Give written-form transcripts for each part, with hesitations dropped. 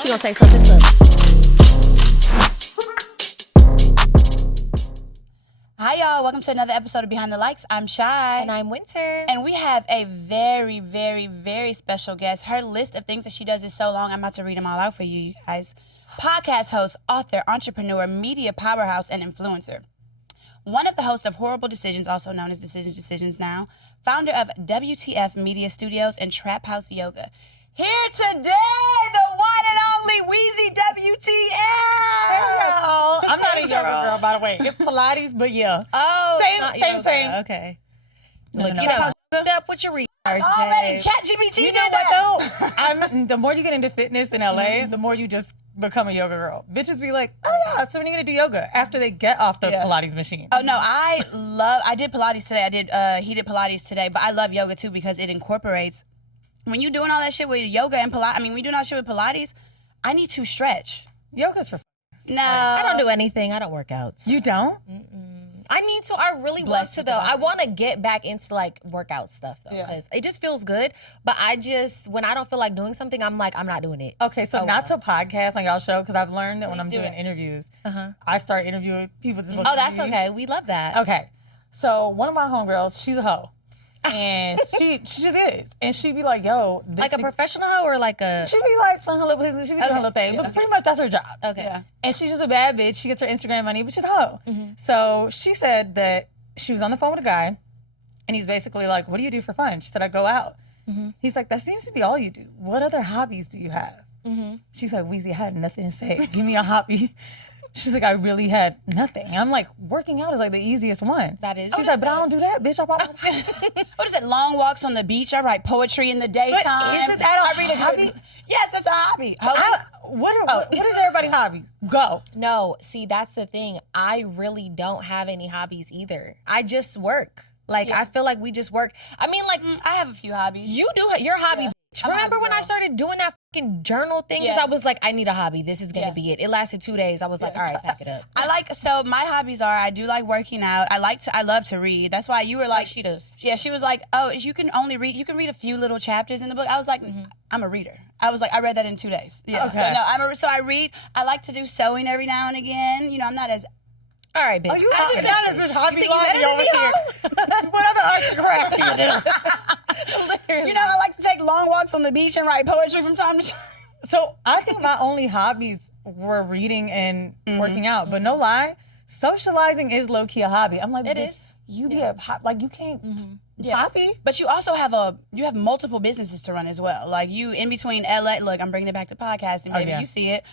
she gonna say something. Just Hi, y'all. Welcome to another episode of Behind the Likes. I'm Shy. And I'm Winter. And we have a very, very, very special guest. Her list of things that she does is so long, I'm about to read them all out for you guys. Podcast host, author, entrepreneur, media powerhouse, and influencer. One of the hosts of Horrible Decisions, also known as Decisions Now. Founder of WTF Media Studios and Trap House Yoga. Here today, the one and only Weezy WTF. I'm not a yoga girl, by the way. It's Pilates, but yeah. Oh, Same. Okay. Look, You know, step with your research. Already, babe. ChatGPT you did know that. what though? The more you get into fitness in LA, the more you just become a yoga girl. Bitches be like, oh yeah, so when are you gonna do yoga? After they get off the Pilates machine. Oh no, I did Pilates today. He did Pilates today, but I love yoga too because it incorporates, when you doing all that shit with yoga and Pilates, when you doing all that shit with Pilates, I need to stretch. Yoga's for No. I don't do anything. I don't work out. You don't? I need to. I really want to, though. I want to get back into, like, workout stuff, though, because it just feels good. But when I don't feel like doing something, I'm like, I'm not doing it. Okay, so not to podcast on y'all's show, because I've learned that when I'm doing interviews, I start interviewing people that's supposed to that's interview. okay. We love that. Okay, so one of my homegirls, she's a hoe. And she just is. And she be like, yo. Like a professional or like a... She be like, fun her little business. She be doing her little thing. But pretty much that's her job. Okay. Yeah. And she's just a bad bitch. She gets her Instagram money, but she's a hoe. So she said that she was on the phone with a guy, and he's basically like, what do you do for fun? She said, I go out. He's like, that seems to be all you do. What other hobbies do you have? She's like, Weezy, I had nothing to say. Give me a hobby. She's like, I really had nothing. And I'm like, working out is like the easiest one. That is. She's like, but I don't do that, bitch. What is it? Long walks on the beach. I write poetry in the daytime. Isn't that I read a hobby? Yes, it's a hobby. What is everybody's hobbies? Go. No, see, that's the thing. I really don't have any hobbies either. I just work. Like, I feel like we just work. I mean, like, I have a few hobbies. you do your hobby. Bitch. Remember when I started doing that fucking journal thing? Because I was like, I need a hobby. This is going to be it. It lasted 2 days. I was like, all right, pack it up. So my hobbies are, I do like working out. I love to read. That's why you were like, she does. Yeah, she was like, oh, you can read a few little chapters in the book. I was like, I'm a reader. I was like, I read that in 2 days. Yeah. Okay. So I read. I like to do sewing every now and again. You know, I'm not as... All right, bitch. Oh, you just not as this hobby lobby over here. What other arts and crafts do you do? You know, I like to take long walks on the beach and write poetry from time to time. So I think my only hobbies were reading and working out. But no lie, socializing is low-key a hobby. I'm like, It bitch, is. you be a like you can't hobby. But you also have multiple businesses to run as well. Like you in between LA. Look, I'm bringing it back to podcasting, baby. You see it.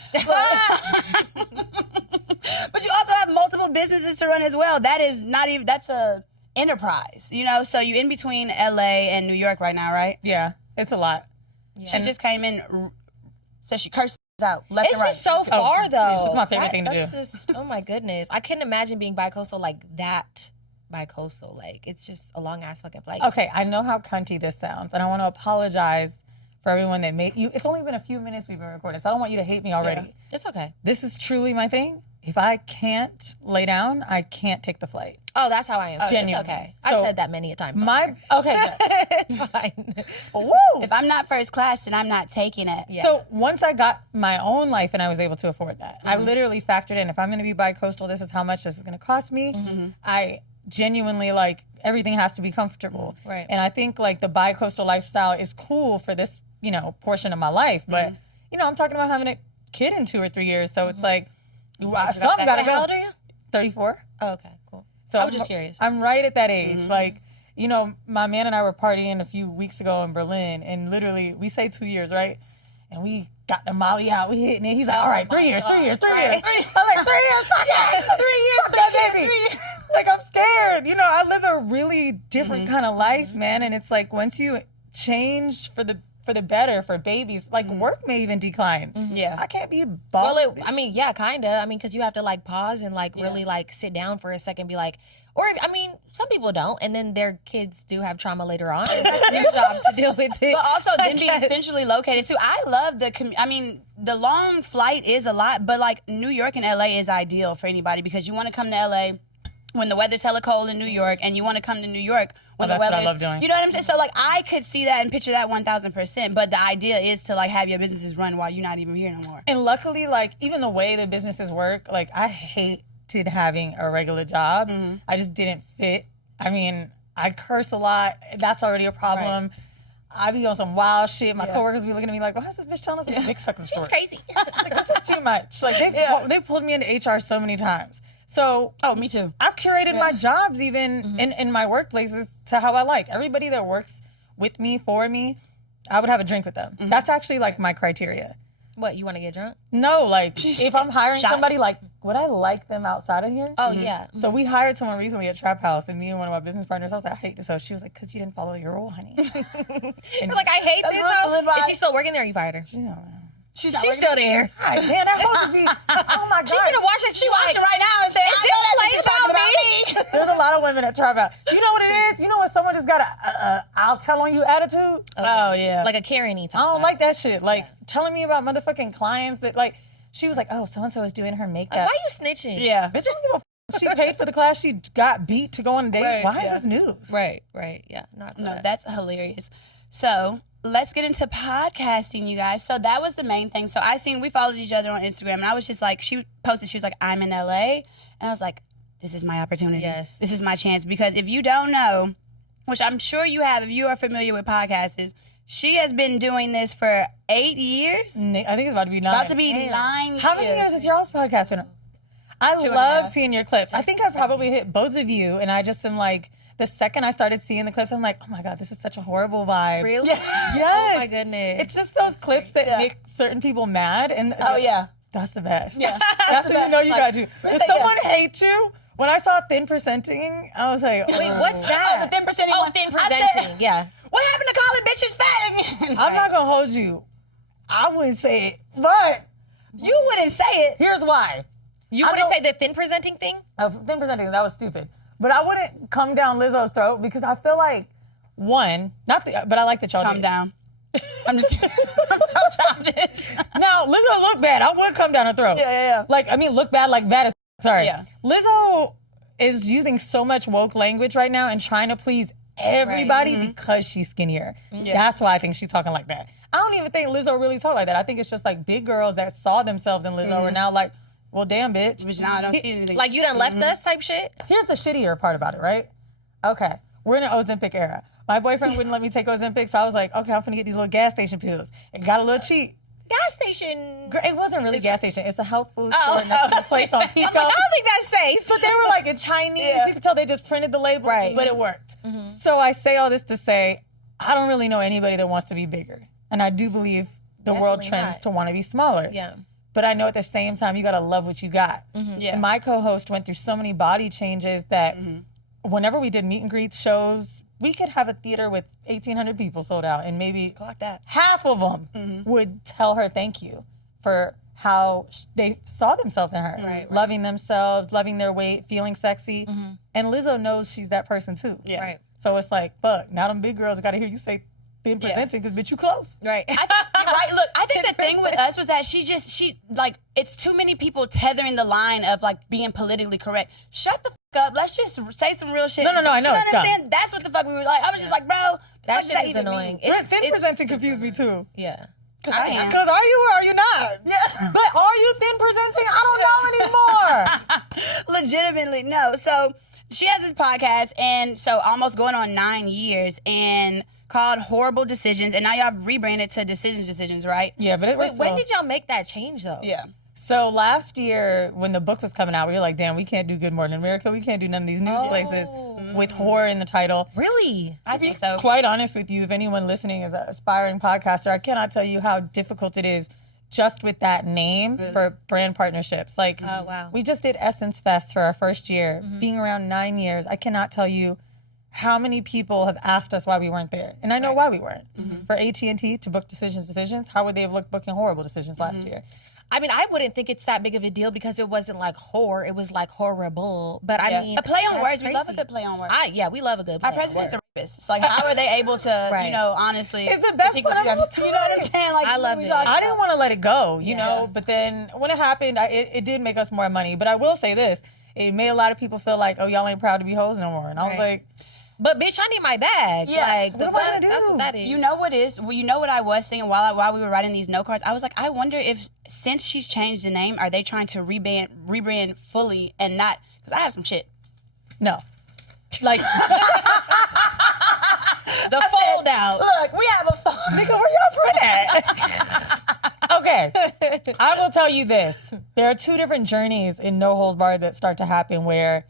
But you also have multiple businesses to run as well. That's a enterprise, you know? So you in between LA and New York right now, right? Yeah, it's a lot. She just came in, said she cursed out left It's and right. just so far, though. It's just my favorite thing to do. That's just, oh my goodness. I couldn't imagine being bicoastal like that. Bicoastal. Like, it's just a long-ass fucking flight. Okay, I know how cunty this sounds, and I want to apologize for everyone that made you. It's only been a few minutes we've been recording, so I don't want you to hate me already. Yeah. It's okay. This is truly my thing. If I can't lay down, I can't take the flight. Oh, that's how I am. Genuinely. It's okay. So, I've said that many a time. Okay. It's fine. Woo! If I'm not first class, then I'm not taking it. Yeah. So once I got my own life and I was able to afford that, I literally factored in, if I'm going to be bicoastal, this is how much this is going to cost me. I genuinely, like, everything has to be comfortable. Right. And I think, like, the bicoastal lifestyle is cool for this, portion of my life. But, I'm talking about having a kid in 2 or 3 years. So it's like, something got to go. How old are you? 34. Oh, okay, cool. So I was just curious. I'm right at that age. Like, my man and I were partying a few weeks ago in Berlin, and literally, we say 2 years, right? And we got the Molly out, we hitting it. He's like, all right, 3 years, 3 years, 3 years. I'm like, 3 years, fuck yeah, 3 years, baby. Like, I'm scared. I live a really different kind of life, man. And it's like, once you change for the better for babies, like work may even decline. Yeah. I can't be a boss. Well, yeah, kind of. Because you have to like pause and like really like sit down for a second, be like, some people don't, and then their kids do have trauma later on, and that's their job to deal with it. But also them being centrally located too. I love the long flight is a lot, but like New York and LA is ideal for anybody because you want to come to LA when the weather's hella cold in New York, and you want to come to New York when that's the weather what I love doing. You know what I'm saying? So like I could see that and picture that 1,000%. But the idea is to like have your businesses run while you're not even here no more. And luckily, like even the way the businesses work, like I hated having a regular job. I just didn't fit. I mean, I curse a lot. That's already a problem. Right. I be on some wild shit. My coworkers be looking at me like, why is this bitch telling us this dick sucking story? She's crazy. Like, this is too much. Like, they pulled me into HR so many times. So, Me too. I've curated my jobs even in my workplaces to how I like. Everybody that works with me, for me, I would have a drink with them. That's actually like my criteria. What, you want to get drunk? No, like if I'm hiring Shot. somebody, like would I like them outside of here? Oh, yeah. So we hired someone recently at Trap House, and me and one of my business partners, I was like, I hate this house. She was like, because you didn't follow your rule, honey. You're like, I hate Those this rules to live by. house. Is she still working there or you fired her? Yeah. She's She's still there. God, man, that house be, oh my God. She finna watch it. She watching right now and say, I know that bitch is talking about me. There's a lot of women at Trap House. You know what it is? You know when someone just got a I'll tell on you attitude? Oh, yeah. Like a Karen-y type. I don't like that shit. Like telling me about motherfucking clients that like, she was like, oh, so-and-so is doing her makeup. Like, why you snitching? Yeah. Bitch, I don't give a f. She paid for the class. She got beat to go on a date. Right, Why yeah. is this news? Right, yeah. Not No, that's hilarious. So let's get into podcasting, you guys. So that was the main thing. So we followed each other on Instagram, and I was just like, she posted, she was like, I'm in LA. And I was like, this is my opportunity. Yes. This is my chance. Because if you don't know, which I'm sure you have, if you are familiar with podcasters, she has been doing this for 8 years. I think it's about to be 9. About to be 9 years. How many years is your all's podcast been? I 2.5. love seeing your clips. I think I probably hit both of you, and I just am like, the second I started seeing the clips, I'm like, oh my God, this is such a horrible vibe. Really? Yes. Oh my goodness. It's just those clips that make certain people mad. And that's the best. Yeah. That's the when you know best. you Like, got you. If someone hates you, when I saw thin presenting, I was like, Wait, what's that? Oh, the thin presenting Oh, one. thin I said, presenting. Yeah. what happened to calling bitches fat again? I'm not going to hold you. I wouldn't say it, but You wouldn't say it. here's why. You I wouldn't don't- say the thin presenting thing? Thin presenting, that was stupid. But I wouldn't come down Lizzo's throat because I feel like, but I like that y'all Calm did. down. I'm just kidding. I'm so childish. Now, Lizzo look bad. I would come down her throat. Yeah. Like, I mean, look bad like bad as sorry. Yeah. Lizzo is using so much woke language right now and trying to please everybody because she's skinnier. Yeah. That's why I think she's talking like that. I don't even think Lizzo really talk like that. I think it's just like big girls that saw themselves in Lizzo are now like, well, damn, bitch. Which now I don't see anything. Like you done left us type shit? Here's the shittier part about it, right? Okay, we're in an Ozempic era. My boyfriend wouldn't let me take Ozempic, so I was like, okay, I'm finna get these little gas station pills. It got a little cheap. Gas station. It wasn't really a gas station. It's a health food store next to this place on Pico. I'm like, I don't think that's safe. But they were like in Chinese. Yeah. You could tell they just printed the label, Right. but it worked. So I say all this to say, I don't really know anybody that wants to be bigger. And I do believe the world Definitely trends not. to want to be smaller. Yeah. But I know at the same time, you got to love what you got. Yeah. And my co-host went through so many body changes that whenever we did meet and greet shows, we could have a theater with 1,800 people sold out, and maybe Clock that. half of them would tell her thank you for how they saw themselves in her. Right. Loving themselves, loving their weight, feeling sexy. And Lizzo knows she's that person too. Yeah. Right. So it's like, fuck, now them big girls got to hear you say thin presenting because bitch, you close. Right. I think you're right. Look, I think the thing with us was that she like, it's too many people tethering the line of like being politically correct. Shut the fuck up. Let's just say some real shit. No, I know, You know it's what I'm dumb. saying? That's what the fuck we were like. I was just like, bro, That what does shit is even annoying. mean? Thin presenting confused me too. Yeah. I am. Because are you or are you not? Yeah. But are you thin presenting? I don't know anymore. Legitimately, no. So she has this podcast, and so almost going on 9 years, and called Horrible Decisions, and now y'all have rebranded to Decisions, right? Yeah, but it was Wait, when did y'all make that change though? Yeah. So last year, when the book was coming out, we were like, damn, we can't do Good Morning America. We can't do none of these news places with horror in the title. Really? I think so. Quite honest with you, if anyone listening is an aspiring podcaster, I cannot tell you how difficult it is just with that name for brand partnerships. Like, Oh, wow. we just did Essence Fest for our first year. Being around 9 years, I cannot tell you how many people have asked us why we weren't there. And I know why we weren't. For AT&T to book Decisions, how would they have looked booking Horrible Decisions last year? I mean, I wouldn't think it's that big of a deal because it wasn't like horror. It was like horrible. But I mean, A play on that's words. We love a crazy. good play on words. Yeah, we love a good play Our on president's words. a rapist. It's like, how are they able to, Right. you know, honestly, It's the best critique what part you of got- all You know what I'm saying? Like, I what love we it. talking I didn't about? want to let it go, you know, but then when it happened, it did make us more money. But I will say this, it made a lot of people feel like, oh, y'all ain't proud to be hoes no more. And I was Right. like, But bitch, I need my bag. Yeah. Like, What am I gonna do? That's what that is. You know what is? Well, you know what I was thinking while we were writing these note cards? I was like, I wonder if since she's changed the name, are they trying to rebrand fully and not? Because I have some shit. No. Like, the fold out. Look, we have a phone. nigga, where y'all print at? Okay. I will tell you this. There are two different journeys in No Holds Barred that start to happen where,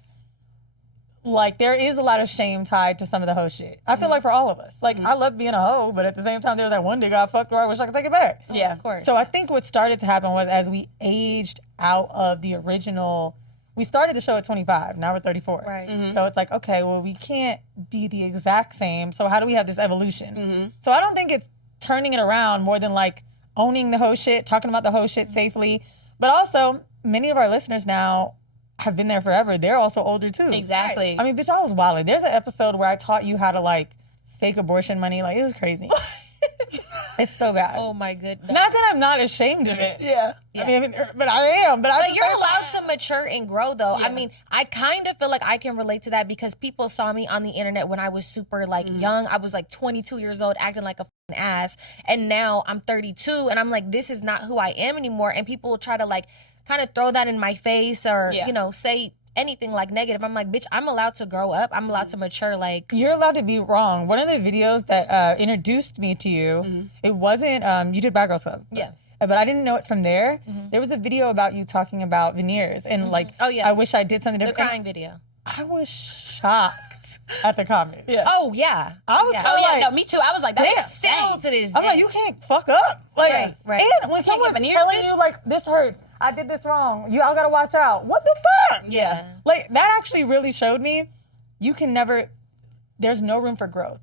like, there is a lot of shame tied to some of the hoe shit. I feel like for all of us. Like, I love being a hoe, but at the same time, there's that one nigga I fucked where I wish I could take it back. Yeah, Of course. So I think what started to happen was as we aged out of the original, we started the show at 25, now we're 34. Right. So it's like, okay, well, we can't be the exact same, so how do we have this evolution? So I don't think it's turning it around more than like owning the hoe shit, talking about the hoe shit safely, but also many of our listeners now have been there forever. They're also older too. Exactly. I mean, bitch, I was wilding. There's an episode where I taught you how to like fake abortion money. Like, it was crazy. It's so bad. Oh my goodness. Not that I'm not ashamed of it. Yeah. I mean, but I am. But But you're allowed to mature and grow, though. I mean, I kind of feel like I can relate to that because people saw me on the internet when I was super, like, young. I was, like, 22 years old, acting like a f***ing ass. And now I'm 32, and I'm like, this is not who I am anymore. And people will try to, like, kind of throw that in my face or, you know, say anything, like, negative. I'm like, bitch, I'm allowed to grow up. I'm allowed to mature, like... You're allowed to be wrong. One of the videos that introduced me to you, it wasn't... you did Bad Girls Club. Yeah. But I didn't know it from there. There was a video about you talking about veneers and like, Oh, yeah. I wish I did something The different. crying video. I was shocked at the comment. Oh, yeah. I was kind of Oh, yeah, like, no, me too. I was like, They that's still to this I'm day. like, you can't fuck up. Like, Right. And when someone's veneers, telling bitch. you like, this hurts, I did this wrong, you all gotta watch out. What the fuck? Yeah. Like, that actually really showed me you can never, there's no room for growth.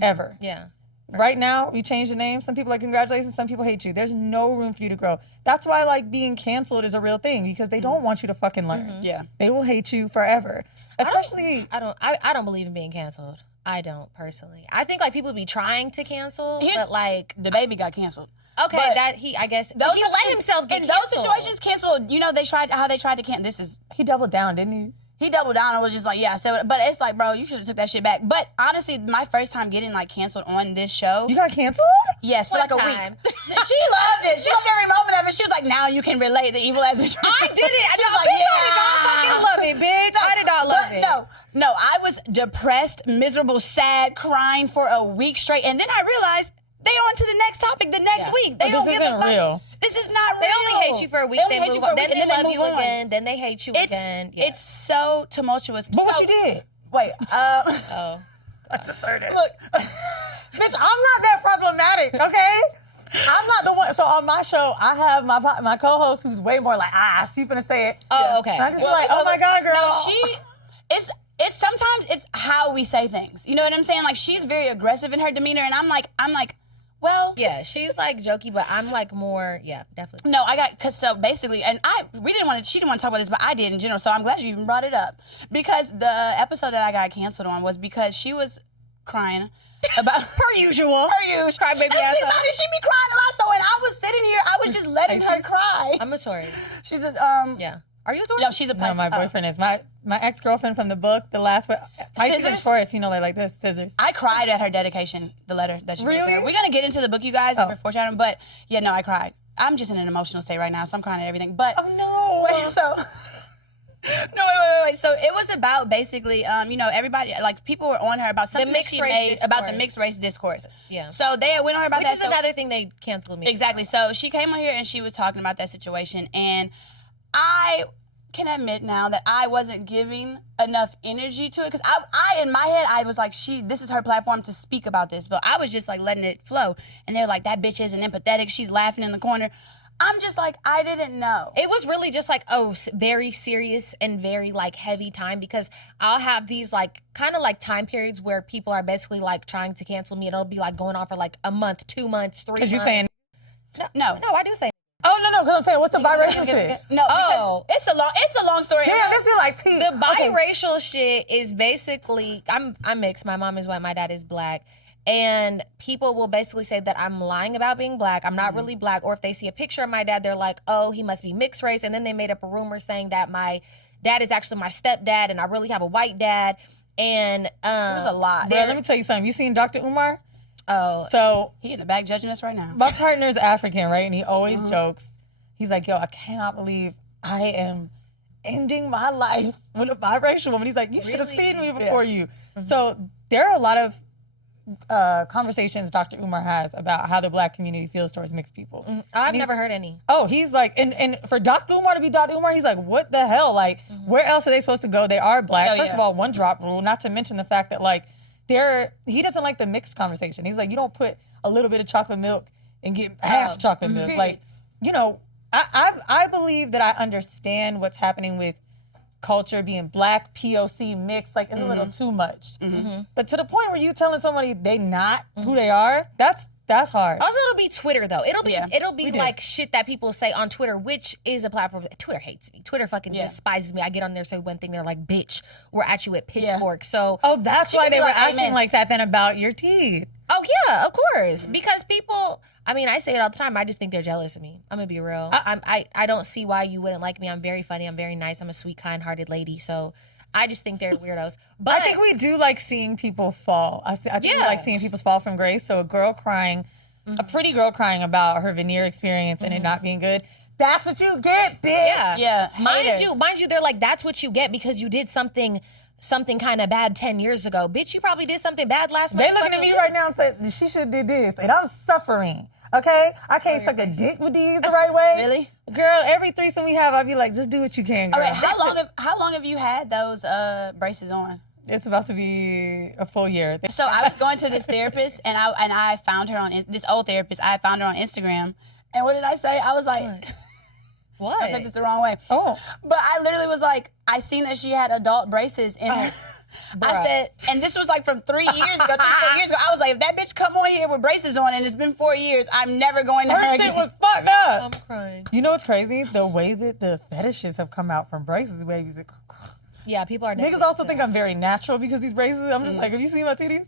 Ever. Yeah. Right now, we changed the name. Some people are congratulations, some people hate you. There's no room for you to grow. That's why, like, being canceled is a real thing because they don't want you to fucking learn. Yeah. They will hate you forever. Especially, I don't believe in being canceled. I don't, personally. I think, like, people be trying to cancel, but, like... The baby got canceled. Okay, But that he, I guess... Those he let himself get in canceled. those situations canceled. You know, they tried to cancel. This is he doubled down, didn't he? he doubled down and was just like, yeah, so but it's like, bro, you should have took that shit back. But honestly, my first time getting like canceled on this show, You got canceled? yes, for One like a time. week. She loved it. She loved every moment of it. She was like, now you can relate the evil as bitch. I did it. She was like, I did not fucking love it, bitch. I did not love it. No, I was depressed, miserable, sad, crying for a week straight. And then I realized they on to the next topic the next week. They But don't this give a isn't fuck. real. This is not They real. only hate you for a week, They then only hate you move for a on. Then week, they and then love they you move on. again, then they hate you again. Yeah. It's so tumultuous. But what So- you did? Wait, Oh. That's a third. look. Bitch, I'm not that problematic, okay? I'm not the one. So on my show, I have my co-host who's way more like, she finna say it. Oh, okay. And I'm just like, oh my God, girl. No, it's sometimes it's how we say things. You know what I'm saying? Like she's very aggressive in her demeanor, and I'm like, well, Yeah, she's like jokey, but I'm like more, yeah, definitely. no, so basically, and she didn't want to talk about this, but I did in general. So I'm glad you even brought it up because the episode that I got canceled on was because she was crying about Per usual. Cry baby That's ass the up. thing, she be crying a lot. So when I was sitting here, I was just letting her cry. I'm a Taurus. She's a Yeah. Are you a Taurus? no, she's a No, my boyfriend is. My ex-girlfriend from the book, the last one. I see Scissors? Taurus, you know, like this, scissors. I cried at her dedication, the letter that she wrote Really? there. We're gonna get into the book, you guys, Oh. before chatting, but yeah, no, I cried. I'm just in an emotional state right now, so I'm crying at everything. But Oh, no. wait, so no, wait. So it was about basically, everybody, like people were on her about something that mixed she race made about the discourse. mixed race discourse. Yeah. So they went on her about Which that. is so- another thing they canceled me. Exactly. So she came on here and she was talking about that situation, and I can admit now that I wasn't giving enough energy to it because I in my head I was like, this is her platform to speak about this, but I was just like letting it flow, and they're like, that bitch isn't empathetic. She's laughing in the corner. I'm just like, I didn't know. It was really just like, very serious and very like heavy time because I'll have these like kind of like time periods where people are basically like trying to cancel me and it'll be like going on for like a month, 2 months, 3 months. Because you're saying, No, I do say oh, no, because I'm saying, what's the biracial shit? no. Oh. Because it's a long story. Yeah, this is like tea. the biracial shit is basically I'm mixed. My mom is white, my dad is black. And people will basically say that I'm lying about being black. I'm not really black. Or if they see a picture of my dad, they're like, oh, he must be mixed race. And then they made up a rumor saying that my dad is actually my stepdad and I really have a white dad. And It was a lot. Bro, let me tell you something. You seen Dr. Umar? Oh, So He in the back judging us right now. my partner's African, right? And he always jokes. He's like, yo, I cannot believe I am ending my life with a biracial woman. He's like, you should have Really? seen me before you. So there are a lot of conversations Dr. Umar has about how the Black community feels towards mixed people. I've never heard any. Oh, he's like, and for Dr. Umar to be Dr. Umar, he's like, what the hell? Like, where else are they supposed to go? They are Black. Oh, First yeah. of all, one drop rule, not to mention the fact that, like, he doesn't like the mixed conversation. He's like, you don't put a little bit of chocolate milk and get half chocolate milk. Like, you know, I believe that I understand what's happening with culture being Black, POC, mixed, like it's a little too much. But to the point where you telling somebody they not who they are, that's hard. Also, it'll be Twitter though. It'll be We do. like shit that people say on Twitter, which is a platform. Twitter hates me. Twitter fucking despises me. I get on there, say one thing, they're like, "Bitch, we're at you with pitchforks." So, Oh, that's why can they be were like, acting amen. like that then about your teeth. oh yeah, of course, because people. I mean, I say it all the time. I just think they're jealous of me. I'm gonna be real. I don't see why you wouldn't like me. I'm very funny. I'm very nice. I'm a sweet, kind-hearted lady. So I just think they're weirdos. But I think we do like seeing people fall. I think we Yeah. like seeing people fall from grace. So a girl crying, a pretty girl crying about her Veneer experience and it not being good. That's what you get, bitch. yeah, Yeah, Mind haters. you, they're like, that's what you get because you did something kind of bad 10 years ago. Bitch, you probably did something bad last month. They looking at me right now and say, she should have did this. And I'm suffering. Okay? I can't suck a dick with these the right way. Really? Girl, every threesome we have, I'll be like, just do what you can, girl. All right, how long have you had those braces on? It's about to be a full year. So I was going to this therapist, and I found her on this old therapist. I found her on Instagram, and what did I say? I was like, What? I took this the wrong way. Oh. But I literally was like, I seen that she had adult braces in her. I said, and this was like from 3 years ago, 4 years ago. I was like, if that bitch come on here with braces on and it's been 4 years, I'm never going to her Her again. shit was fucked up. I'm crying. You know what's crazy? The way that the fetishes have come out from braces, babies. Yeah, people are Niggas also think I'm very natural because these braces. I'm just like, have you seen my titties?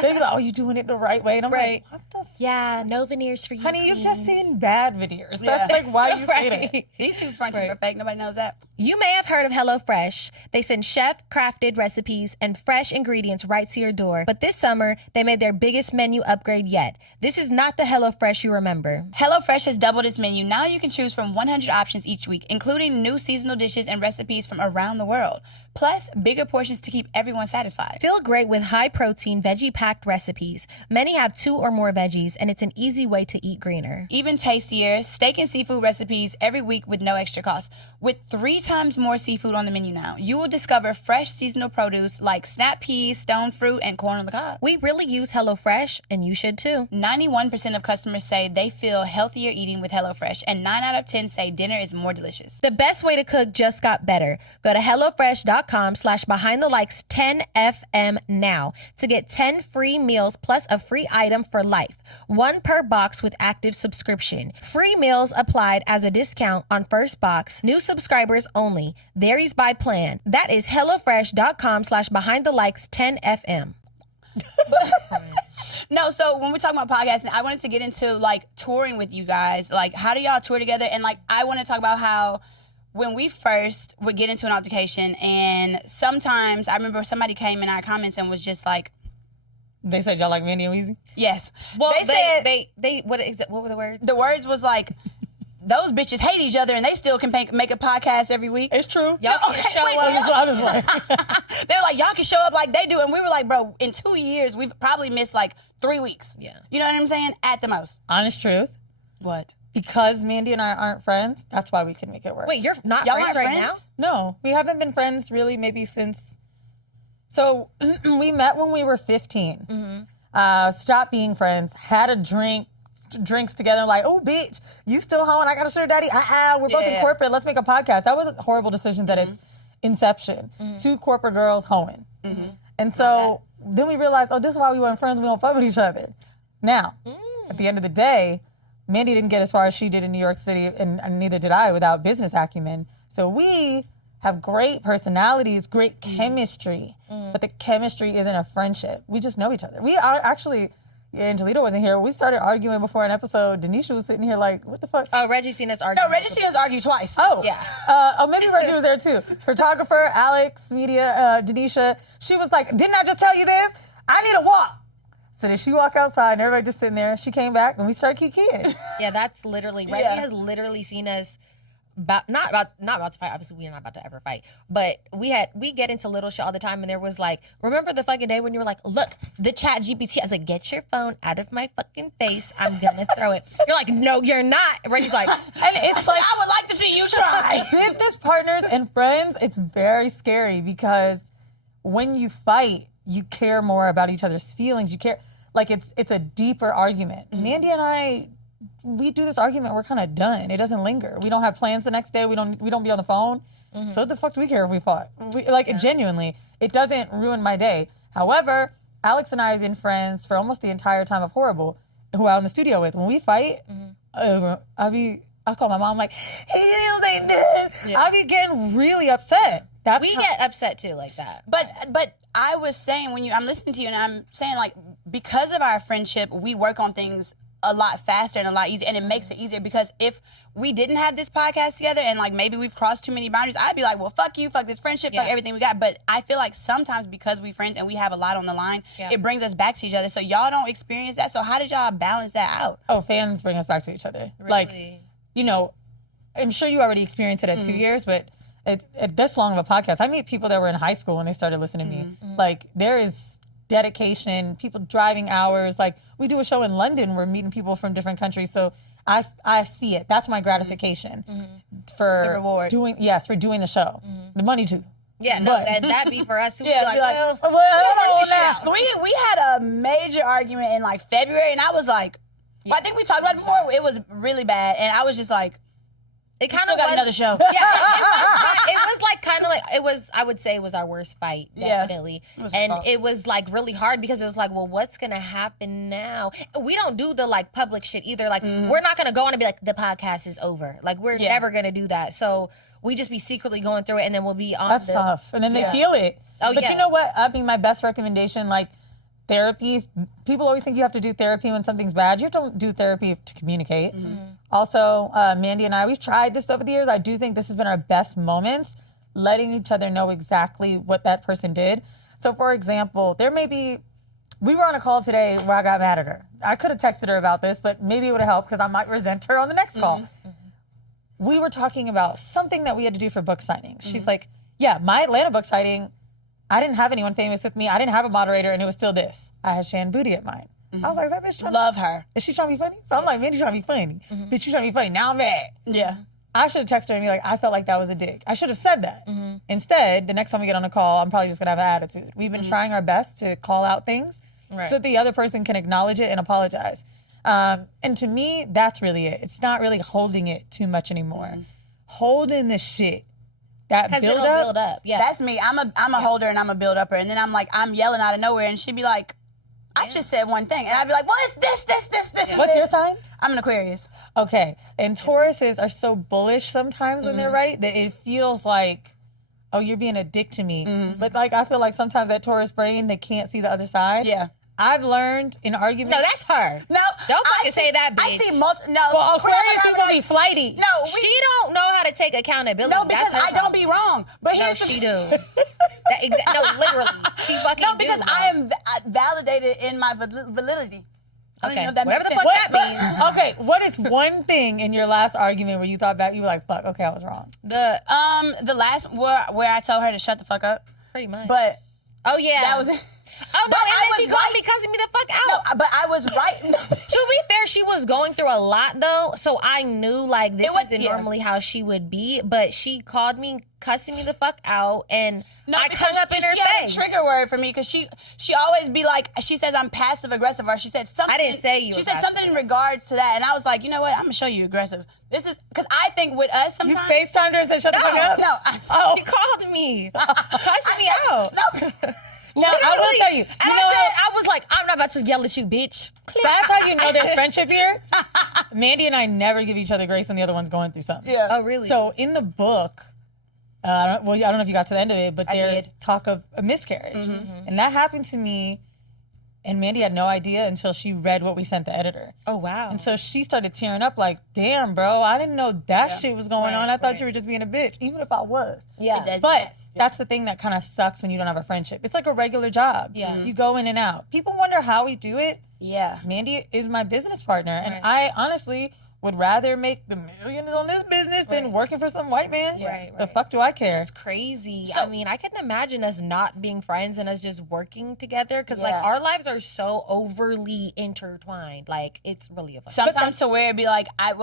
They be like, oh, you doing it the right way. And I'm Right. like, what the Yeah, no veneers for you. honey, you've queen. just seen bad veneers. Yeah. That's like why you say Right. that. These two fronts are perfect. Nobody knows that. You may have heard of HelloFresh. They send chef-crafted recipes and fresh ingredients right to your door. But this summer, they made their biggest menu upgrade yet. This is not the HelloFresh you remember. HelloFresh has doubled its menu. Now you can choose from 100 options each week, including new seasonal dishes and recipes from around the world. Plus, bigger portions to keep everyone satisfied. Feel great with high-protein, veggie-packed recipes. Many have 2 or more veggies, and it's an easy way to eat greener. Even tastier, steak and seafood recipes every week with no extra cost. With 3 times more seafood on the menu now, you will discover fresh seasonal produce like snap peas, stone fruit, and corn on the cob. We really use HelloFresh, and you should too. 91% of customers say they feel healthier eating with HelloFresh, and 9 out of 10 say dinner is more delicious. The best way to cook just got better. Go to HelloFresh.com/behindthelikes10FM now to get 10 free meals plus a free item for life. 1 per box with active subscription. Free meals applied as a discount on first box. New subscribers only. Varies by plan. That is HelloFresh.com/behindthelikes10FM. No, so when we're talking about podcasting, I wanted to get into like touring with you guys. Like, how do y'all tour together? And like, I want to talk about how when we first would get into an altercation, and sometimes I remember somebody came in our comments and was just like, They said y'all like Mandy and Weezy? yes. Well, they said what were the words? the words was like, those bitches hate each other and they still can make a podcast every week. It's true. Y'all can show wait, up. I was like, They're like, y'all can show up like they do. And we were like, bro, in 2 years, we've probably missed like 3 weeks. Yeah. You know what I'm saying? At the most. honest truth. What? Because Mandy and I aren't friends, that's why we can make it work. Wait, you're not Y'all friends aren't right friends? No, we haven't been friends really maybe since. So we met when we were 15. Stopped being friends, had a drinks together, like, oh, bitch, you still hoeing? I got a sugar daddy? We're both in Yeah. corporate. Let's make a podcast. That was a horrible decision that it's inception. 2 corporate girls hoeing. And so then we realized, oh, this is why we weren't friends. We don't fuck with each other. Now, at the end of the day, Mandy didn't get as far as she did in New York City, and neither did I without business acumen. So we have great personalities, great chemistry, but the chemistry isn't a friendship. We just know each other. We are actually Angelita wasn't here. We started arguing before an episode. Denisha was sitting here like, what the fuck? Oh, Reggie seen us argue. No, Reggie seen us argue twice. Oh. Yeah. Maybe Reggie was there too. Photographer, Alex, media, Denisha. She was like, didn't I just tell you this? I need a walk. So did she walk outside and everybody just sitting there? She came back and we started kikiing. Yeah, that's literally, Reggie has literally seen us not about to fight. Obviously, we're not about to ever fight. But we get into little shit all the time, and there was like, remember the fucking day when you were like, look, the chat GPT. I was like, get your phone out of my fucking face. I'm gonna throw it. You're like, no, you're not. And Reggie's like, and it's like, I would like to see you try. Business partners and friends, it's very scary because when you fight, you care more about each other's feelings. You care, like it's a deeper argument. Mandy and I, we do this argument, we're kind of done. It doesn't linger. We don't have plans the next day. We don't be on the phone. So what the fuck do we care if we fought? Genuinely, it doesn't ruin my day. However, Alex and I have been friends for almost the entire time of Horrible, who I'm in the studio with. When we fight, I call my mom like, hey, you ain't this. I be getting really upset. We get upset too, like that. But I was saying, I'm listening to you and I'm saying, like, because of our friendship, we work on things a lot faster and a lot easier, and it makes it easier because if we didn't have this podcast together and like maybe we've crossed too many boundaries, I'd be like, well, fuck you, fuck this friendship, fuck everything we got. But I feel like sometimes because we friends and we have a lot on the line, it brings us back to each other. So y'all don't experience that. So how did y'all balance that out? Oh, fans bring us back to each other. Really? Like, you know, I'm sure you already experienced it at 2 years, but at this long of a podcast, I meet people that were in high school when they started listening to me. Like, there is dedication, people driving hours. Like, we do a show in London, we're meeting people from different countries. So I see it. That's my gratification for the reward. doing the show. The money too. Yeah, no, that'd be for us too. Yeah, Be like, well, we had a major argument in like February, and I was like, well, I think we talked about it before. It was really bad, and I was just like, it kind of got was another show. Yeah, it was like kind of like it was. I would say it was our worst fight, definitely. It was like really hard because it was like, well, what's gonna happen now? We don't do the like public shit either. Like we're not gonna go on and be like, the podcast is over. Like we're never gonna do that. So we just be secretly going through it, and then we'll be on. That's tough, and then they feel it. Oh, but you know what? I mean, my best recommendation, like therapy. People always think you have to do therapy when something's bad. You have to do therapy to communicate. Also, Mandy and I, we've tried this over the years. I do think this has been our best moments, letting each other know exactly what that person did. So, for example, we were on a call today where I got mad at her. I could have texted her about this, but maybe it would have helped because I might resent her on the next call. We were talking about something that we had to do for book signing. She's like, yeah, my Atlanta book signing, I didn't have anyone famous with me. I didn't have a moderator, and it was still this. I had Shan Booty at mine. I was like, that bitch trying love her. Is she trying to be funny? So I'm like, Mandy trying to be funny. Bitch, you trying to be funny. Now I'm mad. Yeah. I should have texted her and be like, I felt like that was a dig. I should have said that. Instead, the next time we get on a call, I'm probably just going to have an attitude. We've been trying our best to call out things so that the other person can acknowledge it and apologize. And to me, that's really it. It's not really holding it too much anymore. Holding the shit. That build up. Yeah. That's me. I'm a holder and I'm a build upper. And then I'm yelling out of nowhere and she'd be like, I just said one thing. And I'd be like, well, it's this. What's your sign? I'm an Aquarius. Okay. And Tauruses are so bullish sometimes when they're right that it feels like, oh, you're being a dick to me. But like, I feel like sometimes that Taurus brain, they can't see the other side. Yeah. I've learned in arguments. No, that's her. No. Don't fucking say that, bitch. I see multiple. No. Well, Aquarius is gonna be flighty. No. She don't know how to take accountability. No, because that's her I don't be wrong. But No, here's she do. No, literally. She fucking No, because do, I am validated in my validity. I don't even know if that Whatever makes the sense. fuck that means. Okay, what is one thing in your last argument where you thought back, you were like, fuck, okay, I was wrong? The last where I told her to shut the fuck up. Pretty much. But oh yeah, that was it. Oh no, But and I then was she called right. me cussing me the fuck out. No, but I was right. To be fair, she was going through a lot though, so I knew like this isn't yeah. normally how she would be. But she called me cussing me the fuck out, and I because hung up in her she had face. a trigger word for me because she always be like, she says I'm passive aggressive, or she said something. I didn't say you She were said passive something in regards to that, and I was like, you know what? I'm gonna show you aggressive. This is because I think with us You sometimes. FaceTimed her and said, shut the fuck up? No. She called me, cussing me out. No. Now, I will tell you. And I was like, I'm not about to yell at you, bitch. That's how you know there's friendship here. Mandy and I never give each other grace when the other one's going through something. Yeah. Oh, really? So in the book, I don't know if you got to the end of it, but I there's did. talk of a miscarriage. And that happened to me And Mandy had no idea until she read what we sent the editor. Oh, wow. And so she started tearing up like, damn, bro, I didn't know that shit was going on. I thought you were just being a bitch, even if I was. Yeah. But that's the thing that kind of sucks when you don't have a friendship. It's like a regular job. Yeah. You go in and out. People wonder how we do it. Yeah. Mandy is my business partner. And I honestly would rather make the millions on this business than working for some white man. The fuck do I care? It's crazy. I mean, I can imagine us not being friends and us just working together because, like, our lives are so overly intertwined. Like, it's really a fun. Sometimes to where it'd be like, I'm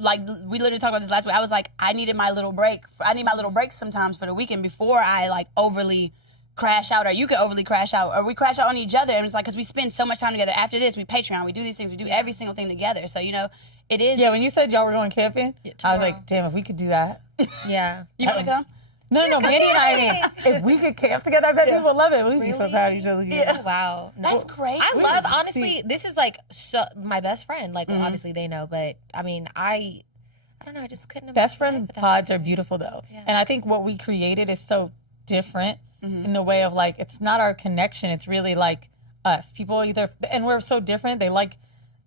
like we literally talked about this last week. I was like, I needed my little break. I need my little break sometimes for the weekend before I like overly crash out, or you could overly crash out, or we crash out on each other. And it's like, because we spend so much time together. After this, we Patreon, we do these things, we do every single thing together. So, you know, it is. Yeah, when you said y'all were going camping, I was like, damn, if we could do that. Yeah. You want to come? No, Mandy and I didn't. If we could camp together, I bet people would love it. We'd be so tired of each other. Yeah. Oh, wow. No. That's great. I love, honestly, this is like my best friend. Like, well, obviously they know, but I mean, I don't know, I just couldn't. Best friend pods are beautiful though. Yeah. And I think what we created is so different in the way of like, it's not our connection. It's really like us. People either, and we're so different. They like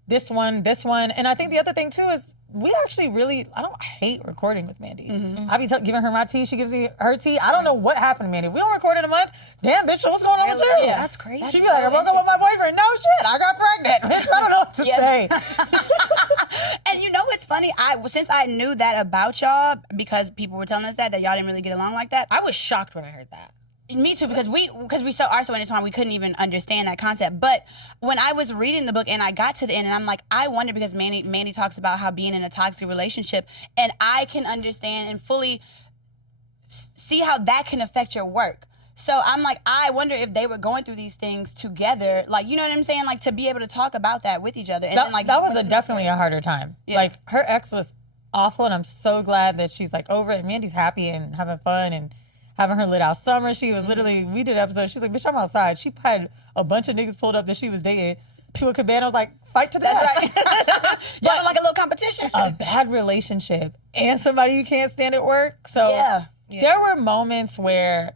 this one. And I think the other thing too is we actually really, I don't hate recording with Mandy. I be giving her my tea. She gives me her tea. I don't know what happened to Mandy. If we don't record in a month, damn bitch, what's going on with you? Yeah, that's crazy. She'd be like, I broke up with my boyfriend. No shit, I got pregnant. Bitch, I don't know what to say. And you know what's funny? Since I knew that about y'all, because people were telling us that y'all didn't really get along like that. I was shocked when I heard that. Me too, because we are so intertwined, we couldn't even understand that concept. But when I was reading the book and I got to the end, and I'm like, I wonder, because Mandy talks about how being in a toxic relationship, and I can understand and fully see how that can affect your work. So I'm like, I wonder if they were going through these things together, like, you know what I'm saying, like to be able to talk about that with each other. And then, like, that was definitely a harder time. Yeah. Like her ex was awful, and I'm so glad that she's like over it. And Mandy's happy and having fun and having her lit out summer. She was literally, we did an episode, she was like, bitch, I'm outside. She had a bunch of niggas pulled up that she was dating to a cabana. I was like, fight to the death. That's right. Y'all like a little competition. A bad relationship and somebody you can't stand at work. So there were moments where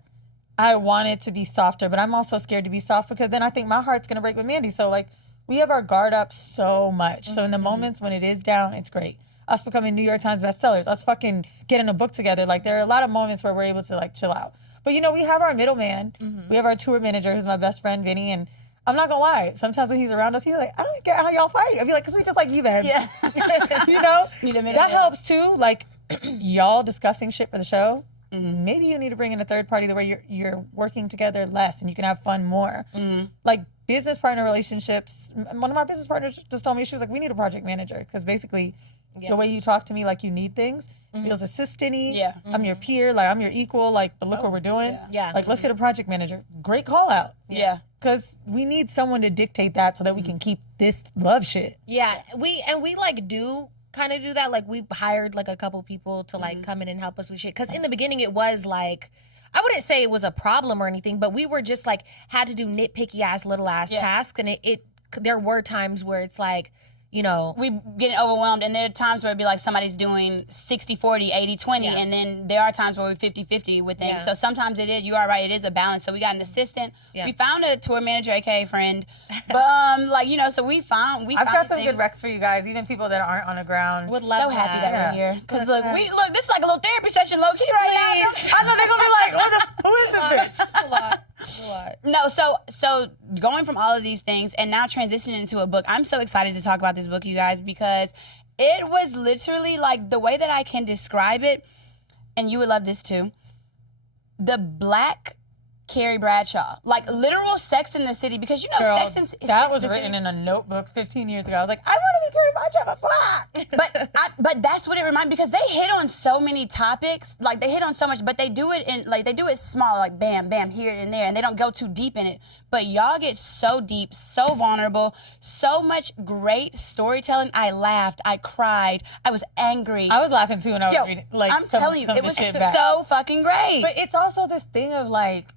I wanted to be softer, but I'm also scared to be soft because then I think my heart's gonna break with Mandy. So like, we have our guard up so much. So in the moments when it is down, it's great. Us becoming New York Times bestsellers, us fucking getting a book together. Like, there are a lot of moments where we're able to like chill out. But you know, we have our middleman. We have our tour manager, who's my best friend, Vinny. And I'm not gonna lie, sometimes when he's around us, he's like, I don't get how y'all fight. I'll be like, cause we just like you, man. Yeah. You know? That helps too. Like, y'all discussing shit for the show. Maybe you need to bring in a third party the way you're working together less and you can have fun more. Like, business partner relationships, one of my business partners just told me, she was like, we need a project manager, because basically the way you talk to me like you need things feels assistant-y. I'm your peer, like I'm your equal, like, but look what we're doing. Like, let's get a project manager. Great call out. Because we need someone to dictate that so that we can keep this love shit. Yeah, we like do kind of do that. Like, we hired like a couple people to like come in and help us with shit. Because in the beginning it was like, I wouldn't say it was a problem or anything, but we were just like, had to do nitpicky ass little ass tasks. And there were times where it's like, you know, we get overwhelmed, and there are times where it'd be like somebody's doing 60-40, 80-20, and then there are times where we're 50-50 with things. So sometimes it is, you are right, it is a balance. So we got an assistant. We found a tour manager, aka friend. But like, you know, so we found I've got some good recs for you guys, even people that aren't on the ground. Would love so happy that we're here. Because look, this is like a little therapy session, low key right now. I know they're gonna be like, who is this bitch? A lot. No, so going from all of these things and now transitioning into a book, I'm so excited to talk about this book, you guys, because it was literally like, the way that I can describe it, and you would love this too, the Black Carrie Bradshaw, like literal Sex in the City, because you know, Girl, Sex in the City. That was written in a notebook 15 years ago. I was like, I want to be Carrie Bradshaw, but black. But that's what it reminded me, because they hit on so many topics, like they hit on so much, but they do it in, like, they do it small, like bam, bam, here and there, and they don't go too deep in it. But y'all get so deep, so vulnerable, so much great storytelling. I laughed, I cried, I was angry. I was laughing too when I was reading. Like, I'm telling you, it was so fucking great. But it's also this thing of like,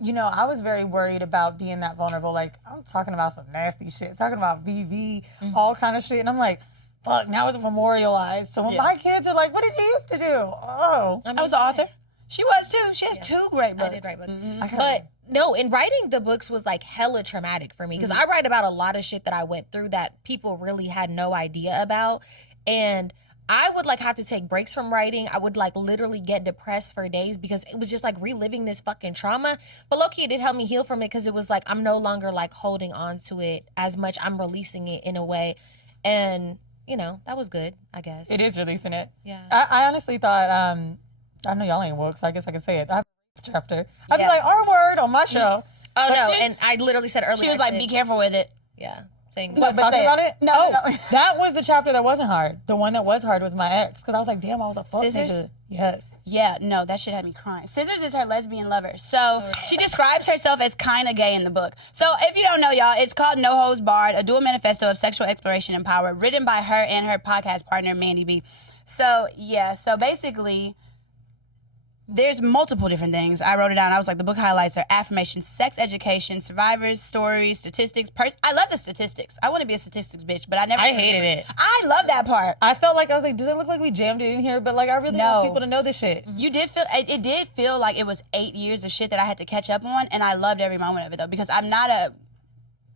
you know, I was very worried about being that vulnerable. Like, I'm talking about some nasty shit, talking about VV, all kind of shit. And I'm like, fuck, now it's memorialized. So when my kids are like, what did you used to do? Oh. I was an author. She was too. She has two great books. I did write books. Mm-hmm. But No, and writing the books was like hella traumatic for me because I write about a lot of shit that I went through that people really had no idea about. And I would like have to take breaks from writing. I would like literally get depressed for days because it was just like reliving this fucking trauma. But low-key, it did help me heal from it because it was like I'm no longer like holding on to it as much. I'm releasing it in a way. And, you know, that was good, I guess. It is releasing it. Yeah. I honestly thought, I know y'all ain't woke, so I guess I can say it. I have a chapter. I'd be like, R-word on my show. Oh, no, and I literally said earlier. She was like, be careful with it. Yeah. Saying, What, talking about it? No, oh, no. That was the chapter that wasn't hard. The one that was hard was my ex, because I was like, damn, I was a fuck Scissors? nigga. Yes. Yeah, no, that shit had me crying. Scissors is her lesbian lover. So she describes herself as kind of gay in the book. So if you don't know, y'all, it's called No Holds Barred, a dual manifesto of sexual exploration and power, written by her and her podcast partner, Mandy B. So, yeah, so basically, there's multiple different things. I wrote it down. I was like, the book highlights are affirmation, sex education, survivors, stories, statistics. I love the statistics. I want to be a statistics bitch, but I hated it. I love that part. I felt like, I was like, does it look like we jammed it in here? But like, I really want people to know this shit. You did feel, it did feel like it was 8 years of shit that I had to catch up on, and I loved every moment of it though, because I'm not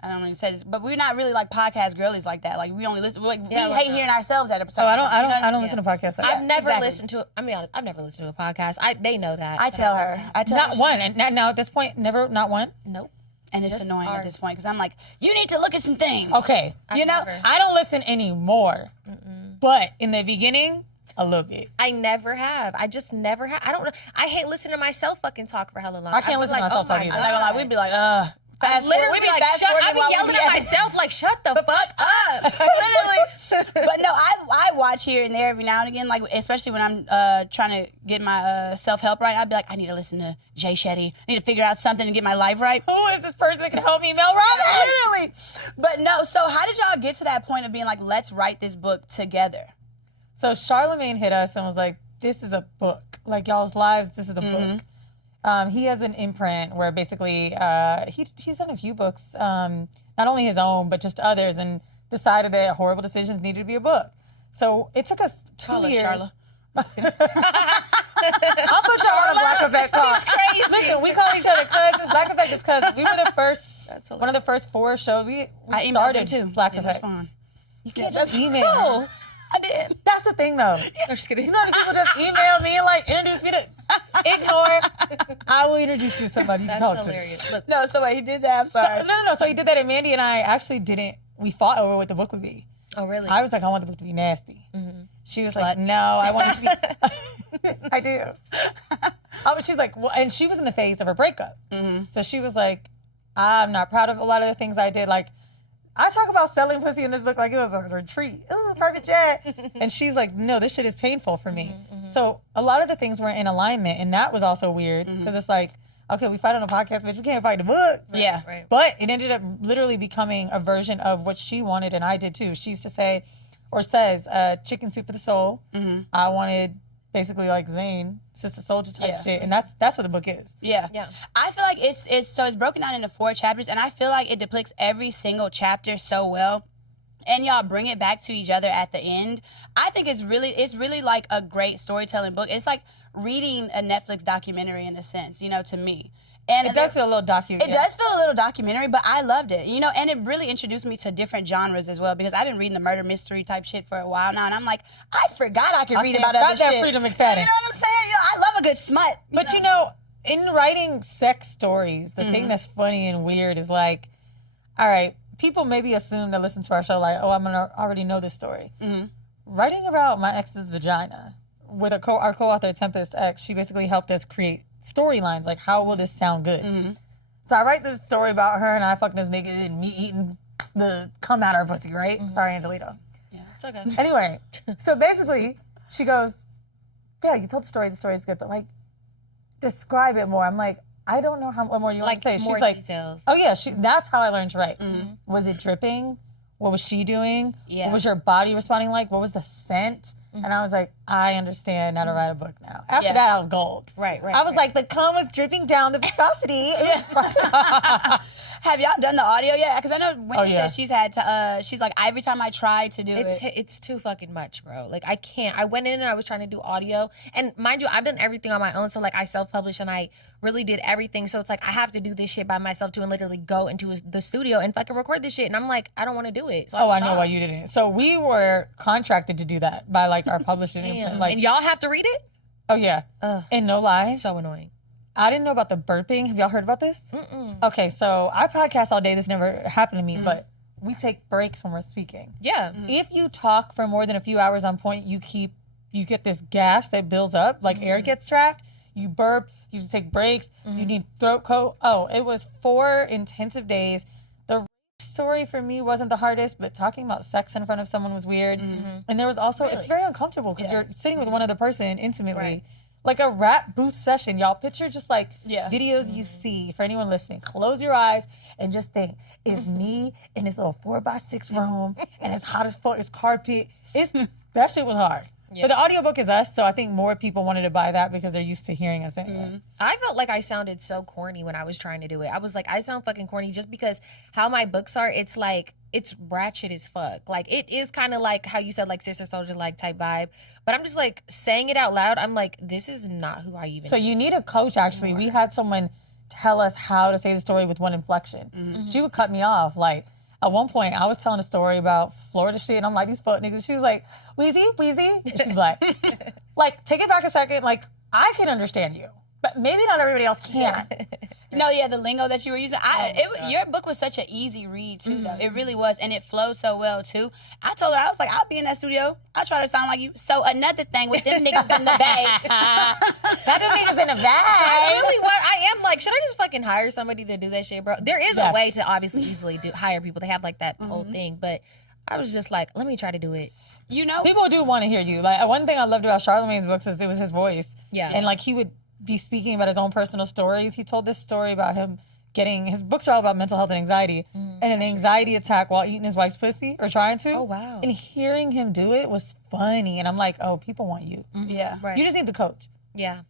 I don't even say this, but we're not really like podcast girlies like that. Like we only listen, we hate hearing ourselves at a certain Oh, I don't listen to podcasts. I've never listened to. I'm be honest. I've never listened to a podcast. They know that. I tell her. Not one. And now at this point, never, not one. Nope. And it's Just annoying ours. at this point because I'm like, you need to look at some things. Okay. You know, I don't listen anymore. But in the beginning, a little bit. I never have. I just never have. I don't know. I hate listening to myself fucking talk for hella long. I can't listen to myself talk either. I'm not gonna lie, we'd be like, I literally be like, I be yelling at myself like, shut the fuck up. Literally. But no, I watch here and there every now and again, like especially when I'm trying to get my self-help right. I'd be like, I need to listen to Jay Shetty. I need to figure out something to get my life right. Who is this person that can help me? Mel Robbins. Literally. But no, so how did y'all get to that point of being like, let's write this book together? So Charlemagne hit us and was like, this is a book. Like y'all's lives, this is a book. He has an imprint where basically he's done a few books, not only his own, but just others, and decided that Horrible Decisions needed to be a book. So it took us 2 years. Charla. I'll put y'all on a Black Effect call. He's crazy. Listen, we call each other cousins. Black Effect is cousins. We were the first, one of the first 4 shows. We I emailed started them too. Black Yeah, Effect. that's fine. You can't just email. Cool. I did. That's the thing, though. I'm just kidding. You know, people just email me and like introduce me to. Ignore. I will introduce you to somebody you can talk That's hilarious. to. Look, No, so wait, he did that. I'm sorry. No. So he did that, and Mandy and I actually didn't. We fought over what the book would be. oh really? I was like, I want the book to be nasty. She was like, no, I want it to be. I do. She's like, well, and she was in the phase of her breakup. So she was like, I'm not proud of a lot of the things I did. Like, I talk about selling pussy in this book like it was a retreat. Ooh, private jet. And she's like, no, this shit is painful for me. So a lot of the things weren't in alignment, and that was also weird because it's like, okay, we fight on a podcast, bitch. We can't fight the book. Yeah. Right. But it ended up literally becoming a version of what she wanted, and I did too. She used to say, or says, chicken soup for the soul. I wanted basically like Zayn, Sister Soldier type shit, and that's what the book is. Yeah. Yeah. I feel like it's broken down into 4 chapters, and I feel like it depicts every single chapter so well. And y'all bring it back to each other at the end. I think it's really like a great storytelling book. It's like reading a Netflix documentary in a sense, you know, to me. And It does feel a little docu. It does feel a little documentary, but I loved it, you know, and it really introduced me to different genres as well, because I've been reading the murder mystery type shit for a while now, and I'm like, I forgot I could read about other shit. that Freedom McFadden. You know what I'm saying? I love a good smut. But you know, in writing sex stories, the thing that's funny and weird is like, all right, people maybe assume that listen to our show like, oh, I'm gonna already know this story. Writing about my ex's vagina with our co-author Tempest X, she basically helped us create storylines, like how will this sound good? So I write this story about her and I fucking this nigga and me eating the cum out of her pussy, right? Sorry, Angelito. Yeah, it's okay. Anyway, so basically she goes, yeah, you told the story is good, but like describe it more. I'm like, I don't know what more you want to say. More She's like, details. oh yeah, that's how I learned to write. Was it dripping? What was she doing? Yeah. What was your body responding like? What was the scent? And I was like, I understand how to write a book now. After that, I was gold. Right. I was like, the cum was dripping down the viscosity. Have y'all done the audio yet? Because I know when she yeah. said she's had to, she's like, every time I try to do It's too fucking much, bro. Like, I can't. I went in and I was trying to do audio. And mind you, I've done everything on my own. So, like, I self-published and I really did everything. So, it's like, I have to do this shit by myself too and literally go into the studio and fucking record this shit. And I'm like, I don't want to do it. So I know why you didn't. So, we were contracted to do that by, like, our publishing. Like, and y'all have to read it? Oh, yeah. And no lie. So annoying. I didn't know about the burping. Have y'all heard about this? Okay, so I podcast all day. This never happened to me, but we take breaks when we're speaking. Yeah. If you talk for more than a few hours on point, you get this gas that builds up, like air gets trapped. You burp. You have to take breaks. You need throat coat. Oh, it was 4 intensive days. The story for me wasn't the hardest, but talking about sex in front of someone was weird. And there was also, it's very uncomfortable because you're sitting with one other person intimately. Right. Like a rap booth session, y'all. Picture just like videos you see. For anyone listening, close your eyes and just think, it's me in this little 4x6 room and it's hot as fuck, it's carpet. That shit was hard. Yeah. But the audiobook is us, so I think more people wanted to buy that because they're used to hearing us anyway. I felt like I sounded so corny when I was trying to do it. I was like, I sound fucking corny just because how my books are, it's like, it's ratchet as fuck. Like, it is kind of like how you said, like, Sister Soldier, like, type vibe. But I'm just, like, saying it out loud, I'm like, this is not who I even So you need a coach, actually. We had someone tell us how to say the story with one inflection. She would cut me off, like, at one point, I was telling a story about Florida shit, and I'm like, these fuck niggas. She was like, Weezy? And she's like, take it back a second. Like, I can understand you, but maybe not everybody else can. No, the lingo that you were using. Your book was such an easy read, too, though. It really was, and it flowed so well, too. I told her, I was like, I'll be in that studio. I'll try to sound like you. So another thing with them niggas in the bag. That them niggas in the bag. I am like, should I just fucking hire somebody to do that shit, bro? There is a way to obviously easily hire people. They have, like, that whole thing, but I was just like, let me try to do it. You know, people do want to hear you. Like, one thing I loved about Charlamagne's books is it was his voice. Yeah. And, like, he would be speaking about his own personal stories. He told this story about him his books are all about mental health and anxiety, and an anxiety attack while eating his wife's pussy, or trying to. Oh, wow. And hearing him do it was funny. And I'm like, oh, people want you. Yeah. Right. You just need the coach. Yeah.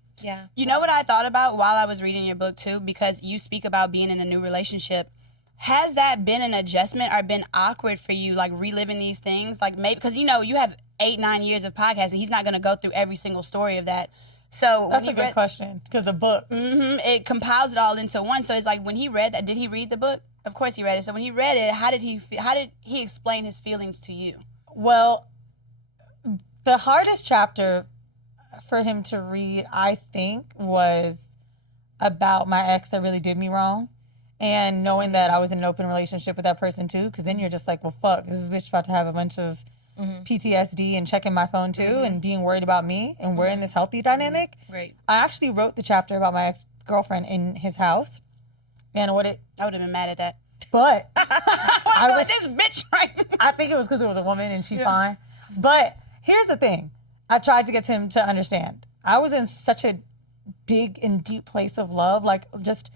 You know what I thought about while I was reading your book, too? Because you speak about being in a new relationship. Has that been an adjustment or been awkward for you, like, reliving these things? Like, maybe, because, you know, you have 8-9 years of podcasting. He's not going to go through every single story of that. So that's a good question, because the book it compiles it all into one. So it's like, when he read that, did he read the book? Of course he read it. So when he read it, how did he explain his feelings to you? Well, the hardest chapter for him to read, I think, was about my ex that really did me wrong, and knowing that I was in an open relationship with that person too, because then you're just like, well, fuck, this bitch about to have a bunch of PTSD and checking my phone too, and being worried about me, and we're in this healthy dynamic. Right. I actually wrote the chapter about my ex-girlfriend in his house, and I would have been mad at that. But I was this bitch right. I think it was because it was a woman and she's fine. But here's the thing. I tried to get him to understand. I was in such a big and deep place of love. Like, just,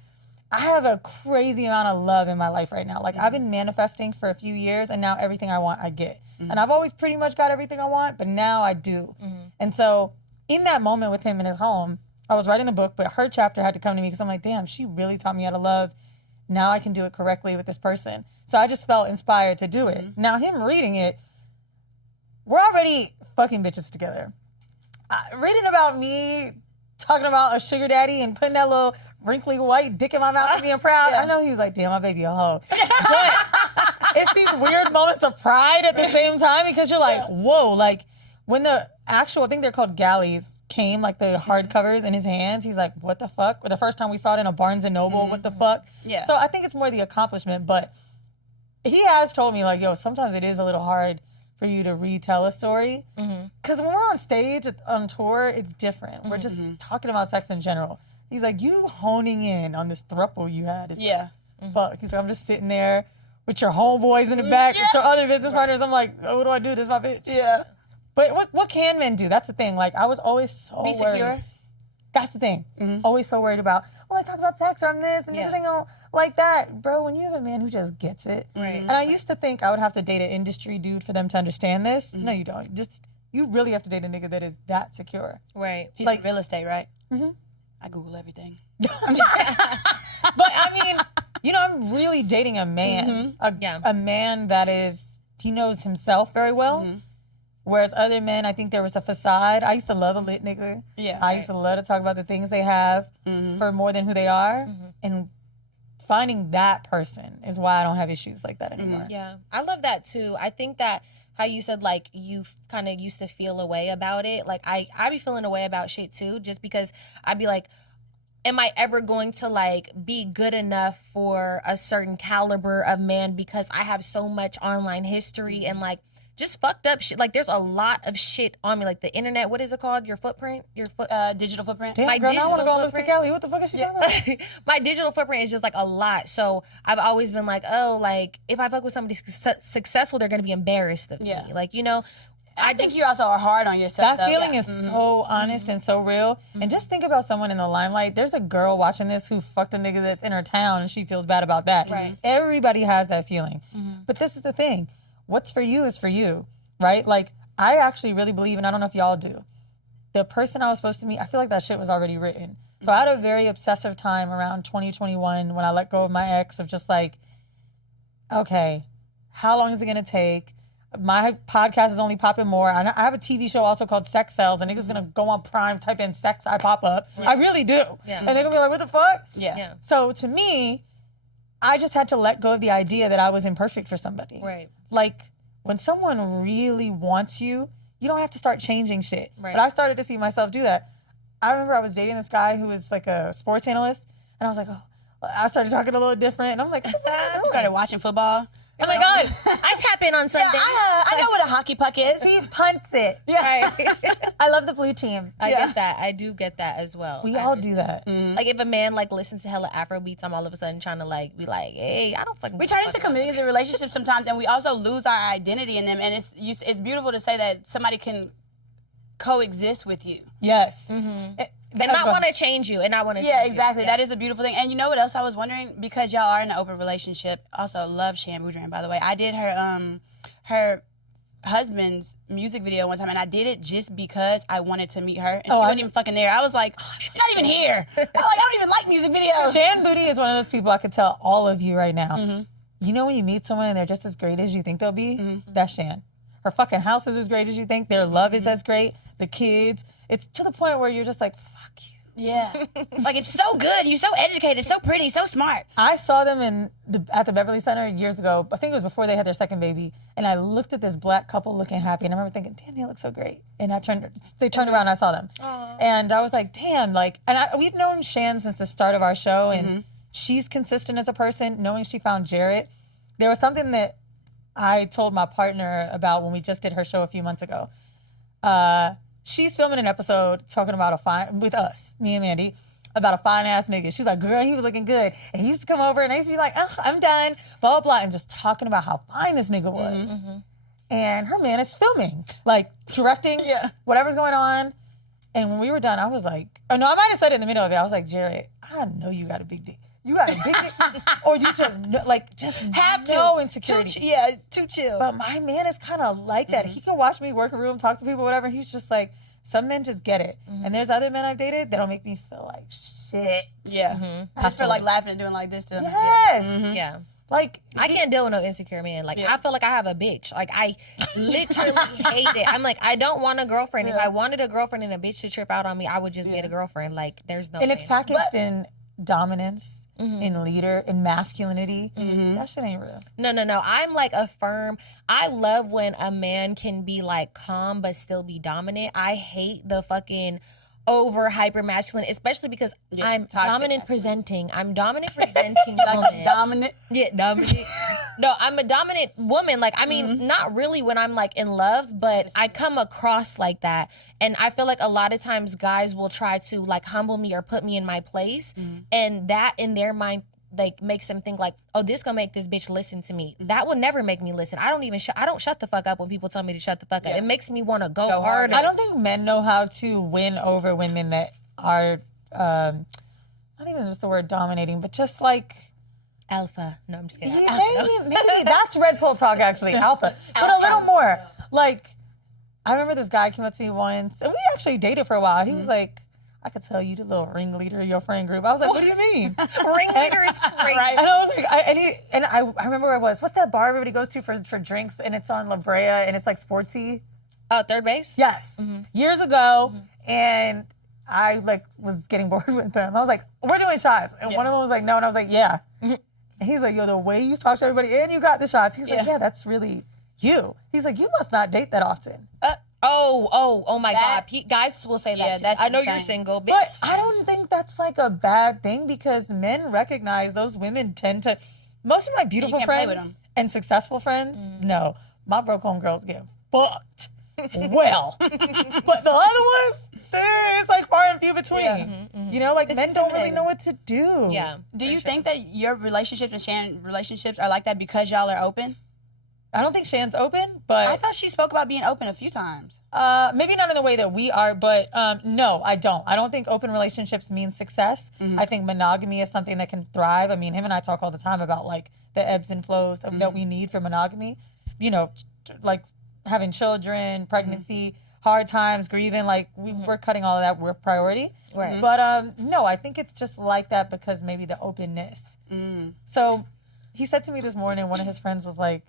I have a crazy amount of love in my life right now. Like, I've been manifesting for a few years, and now everything I want, I get. And I've always pretty much got everything I want, but now I do. And so in that moment with him in his home, I was writing the book, but her chapter had to come to me because I'm like, damn, she really taught me how to love. Now I can do it correctly with this person. So I just felt inspired to do it. Now, him reading it, we're already fucking bitches together. Reading about me talking about a sugar daddy and putting that little wrinkly white dick in my mouth and being proud, I know he was like, damn, my baby a hoe. But it's these weird moments of pride at the same time, because you're like, whoa, like, when the actual, I think they're called galleys, came, like the hardcovers in his hands, he's like, what the fuck? The first time we saw it in a Barnes & Noble, what the fuck? Yeah. So I think it's more the accomplishment, but he has told me, like, yo, sometimes it is a little hard for you to retell a story. Because when we're on stage, on tour, it's different. We're just talking about sex in general. He's like, you honing in on this throuple you had is like, fuck. He's like, I'm just sitting there with your homeboys in the back, with your other business partners. I'm like, oh, what do I do? This is my bitch. Yeah. But what can men do? That's the thing. Like, I was always so Be worried. secure. That's the thing. Always so worried about, oh, I talk about sex or I'm this, and niggas ain't gonna like that. Bro, when you have a man who just gets it. Right. And I used to think I would have to date an industry dude for them to understand this. No, you don't. Just you really have to date a nigga that is that secure. Right. He's like- in real estate, right? Mm-hmm. I Google everything. But I mean, you know, I'm really dating a man, a man that he knows himself very well. Whereas other men, I think there was a facade. I used to love a lit nigga. Yeah. I used to love to talk about the things they have for more than who they are. And finding that person is why I don't have issues like that anymore. Yeah, I love that too. I think that how you said like you kind of used to feel a way about it. Like I be feeling a way about shit too, just because I'd be like, am I ever going to like be good enough for a certain caliber of man because I have so much online history and like just fucked up shit. Like there's a lot of shit on me, like the internet. What is it called? Your footprint? Digital footprint? Damn, My girl, now I want to go on digital Lipstick Alley. What the fuck is she talking about? My digital footprint is just like a lot. So I've always been like, oh, like if I fuck with somebody successful, they're gonna be embarrassed of me. Like, you know, I think you also are hard on yourself. That feeling is so honest and so real. And just think about someone in the limelight. There's a girl watching this who fucked a nigga that's in her town and she feels bad about that. Right. Everybody has that feeling. But this is the thing. What's for you is for you, right? Like, I actually really believe, and I don't know if y'all do, the person I was supposed to meet, I feel like that shit was already written. So I had a very obsessive time around 2021 when I let go of my ex of just like, okay, how long is it going to take? My podcast is only popping more. I have a TV show also called Sex Cells, and niggas gonna go on Prime, type in sex, I pop up. I really do. And they're gonna be like, what the fuck? Yeah. So to me, I just had to let go of the idea that I was imperfect for somebody. Right. Like, when someone really wants you, you don't have to start changing shit. Right. But I started to see myself do that. I remember I was dating this guy who was like a sports analyst, and I was like, oh, I started talking a little different, and I'm like, You started watching football. oh my God. I tap in on Sunday. I know what a hockey puck is. He punts it. Yeah. I love the blue team. I get that. I do get that as well. We all do that. Like if a man like listens to hella Afro beats, I'm all of a sudden trying to like be like, hey, I don't fucking. We turn into chameleons in relationships sometimes, and we also lose our identity in them. And it's beautiful to say that somebody can coexist with you. Yes. And not want to change you, and not want to. Yeah, exactly. That is a beautiful thing. And you know what else I was wondering? Because y'all are in an open relationship. Also, love Shan Boudrin, by the way. I did her husband's music video one time, and I did it just because I wanted to meet her, and she wasn't even fucking there. I was like, you're not even here. I'm like, I don't even like music videos. Shan Booty is one of those people I could tell all of you right now. You know when you meet someone and they're just as great as you think they'll be? That's Shan. Her fucking house is as great as you think. Their love is as great. The kids. It's to the point where you're just like, fuck you. Yeah. Like, it's so good. You're so educated, so pretty, so smart. I saw them at the Beverly Center years ago. I think it was before they had their second baby. And I looked at this black couple looking happy. And I remember thinking, damn, they look so great. And they turned around and I saw them. Aww. And I was like, damn. Like, we've known Shan since the start of our show. And she's consistent as a person. Knowing she found Jarrett. There was something that I told my partner about when we just did her show a few months ago. She's filming an episode talking about with us, me and Mandy, about a fine ass nigga. She's like, girl, he was looking good. And he used to come over and I used to be like, oh, I'm done, blah, blah, blah, and just talking about how fine this nigga was. And her man is filming, like directing whatever's going on. And when we were done, I was like, oh no, I might have said it in the middle of it. I was like, Jared, I know you got a big dick. You got a big dick, or you just have no insecurity. Too chill. But my man is kind of like that. He can watch me work a room, talk to people, whatever. He's just like, some men just get it. And there's other men I've dated that don't make me feel like shit. Yeah. I just feel like laughing and doing like this to them. Yes. Yeah. Like, I can't deal with no insecure man. Like, I feel like I have a bitch. Like, I literally hate it. I'm like, I don't want a girlfriend. If I wanted a girlfriend and a bitch to trip out on me, I would just get a girlfriend. Like, there's no. And it's packaged in dominance, in leader, in masculinity. That shit ain't real. No. I'm like a firm. I love when a man can be like calm but still be dominant. I hate the fucking over hyper masculine, especially because I'm dominant presenting. I'm dominant presenting woman. Dominant. Yeah, dominant. No, I'm a dominant woman. Like, I mean, not really when I'm like in love, but I come across like that. And I feel like a lot of times guys will try to like humble me or put me in my place. And that in their mind, like makes them think like, oh, this gonna make this bitch listen to me. That will never make me listen. I don't shut the fuck up when people tell me to shut the fuck up. It makes me want to go harder. I don't think men know how to win over women that are not even just the word dominating, but just like alpha. No, I'm just kidding. Maybe that's Red Pill talk actually. Alpha. But a little more. Like, I remember this guy came up to me once, and we actually dated for a while. He was like, I could tell you the little ringleader of your friend group. I was like, what do you mean? Ringleader is great. Right. And I was like, I remember where it was. What's that bar everybody goes to for drinks? And it's on La Brea, and it's like sportsy. Third base? Yes. Years ago, and I like was getting bored with them. I was like, we're doing shots. And one of them was like, no. And I was like, yeah. And he's like, yo, the way you talk to everybody and you got the shots. He's like, yeah, that's really you. He's like, you must not date that often. Oh my God. Guys will say that too. I know you're single, bitch. But I don't think that's like a bad thing because men recognize those women tend to, most of my beautiful friends and successful friends, no, my broke home girls get fucked. Well, but the other ones, it's like far and few between. You know, like men don't really know what to do. Yeah. Do you think that your relationships and Shan relationships are like that because y'all are open? I don't think Shan's open, but I thought she spoke about being open a few times. Maybe not in the way that we are, but no, I don't. I don't think open relationships mean success. I think monogamy is something that can thrive. I mean, him and I talk all the time about like the ebbs and flows that we need for monogamy. You know, like having children, pregnancy, hard times, grieving, like we're cutting all of that with priority. Right. But no, I think it's just like that because maybe the openness. So he said to me this morning, one of his friends was like,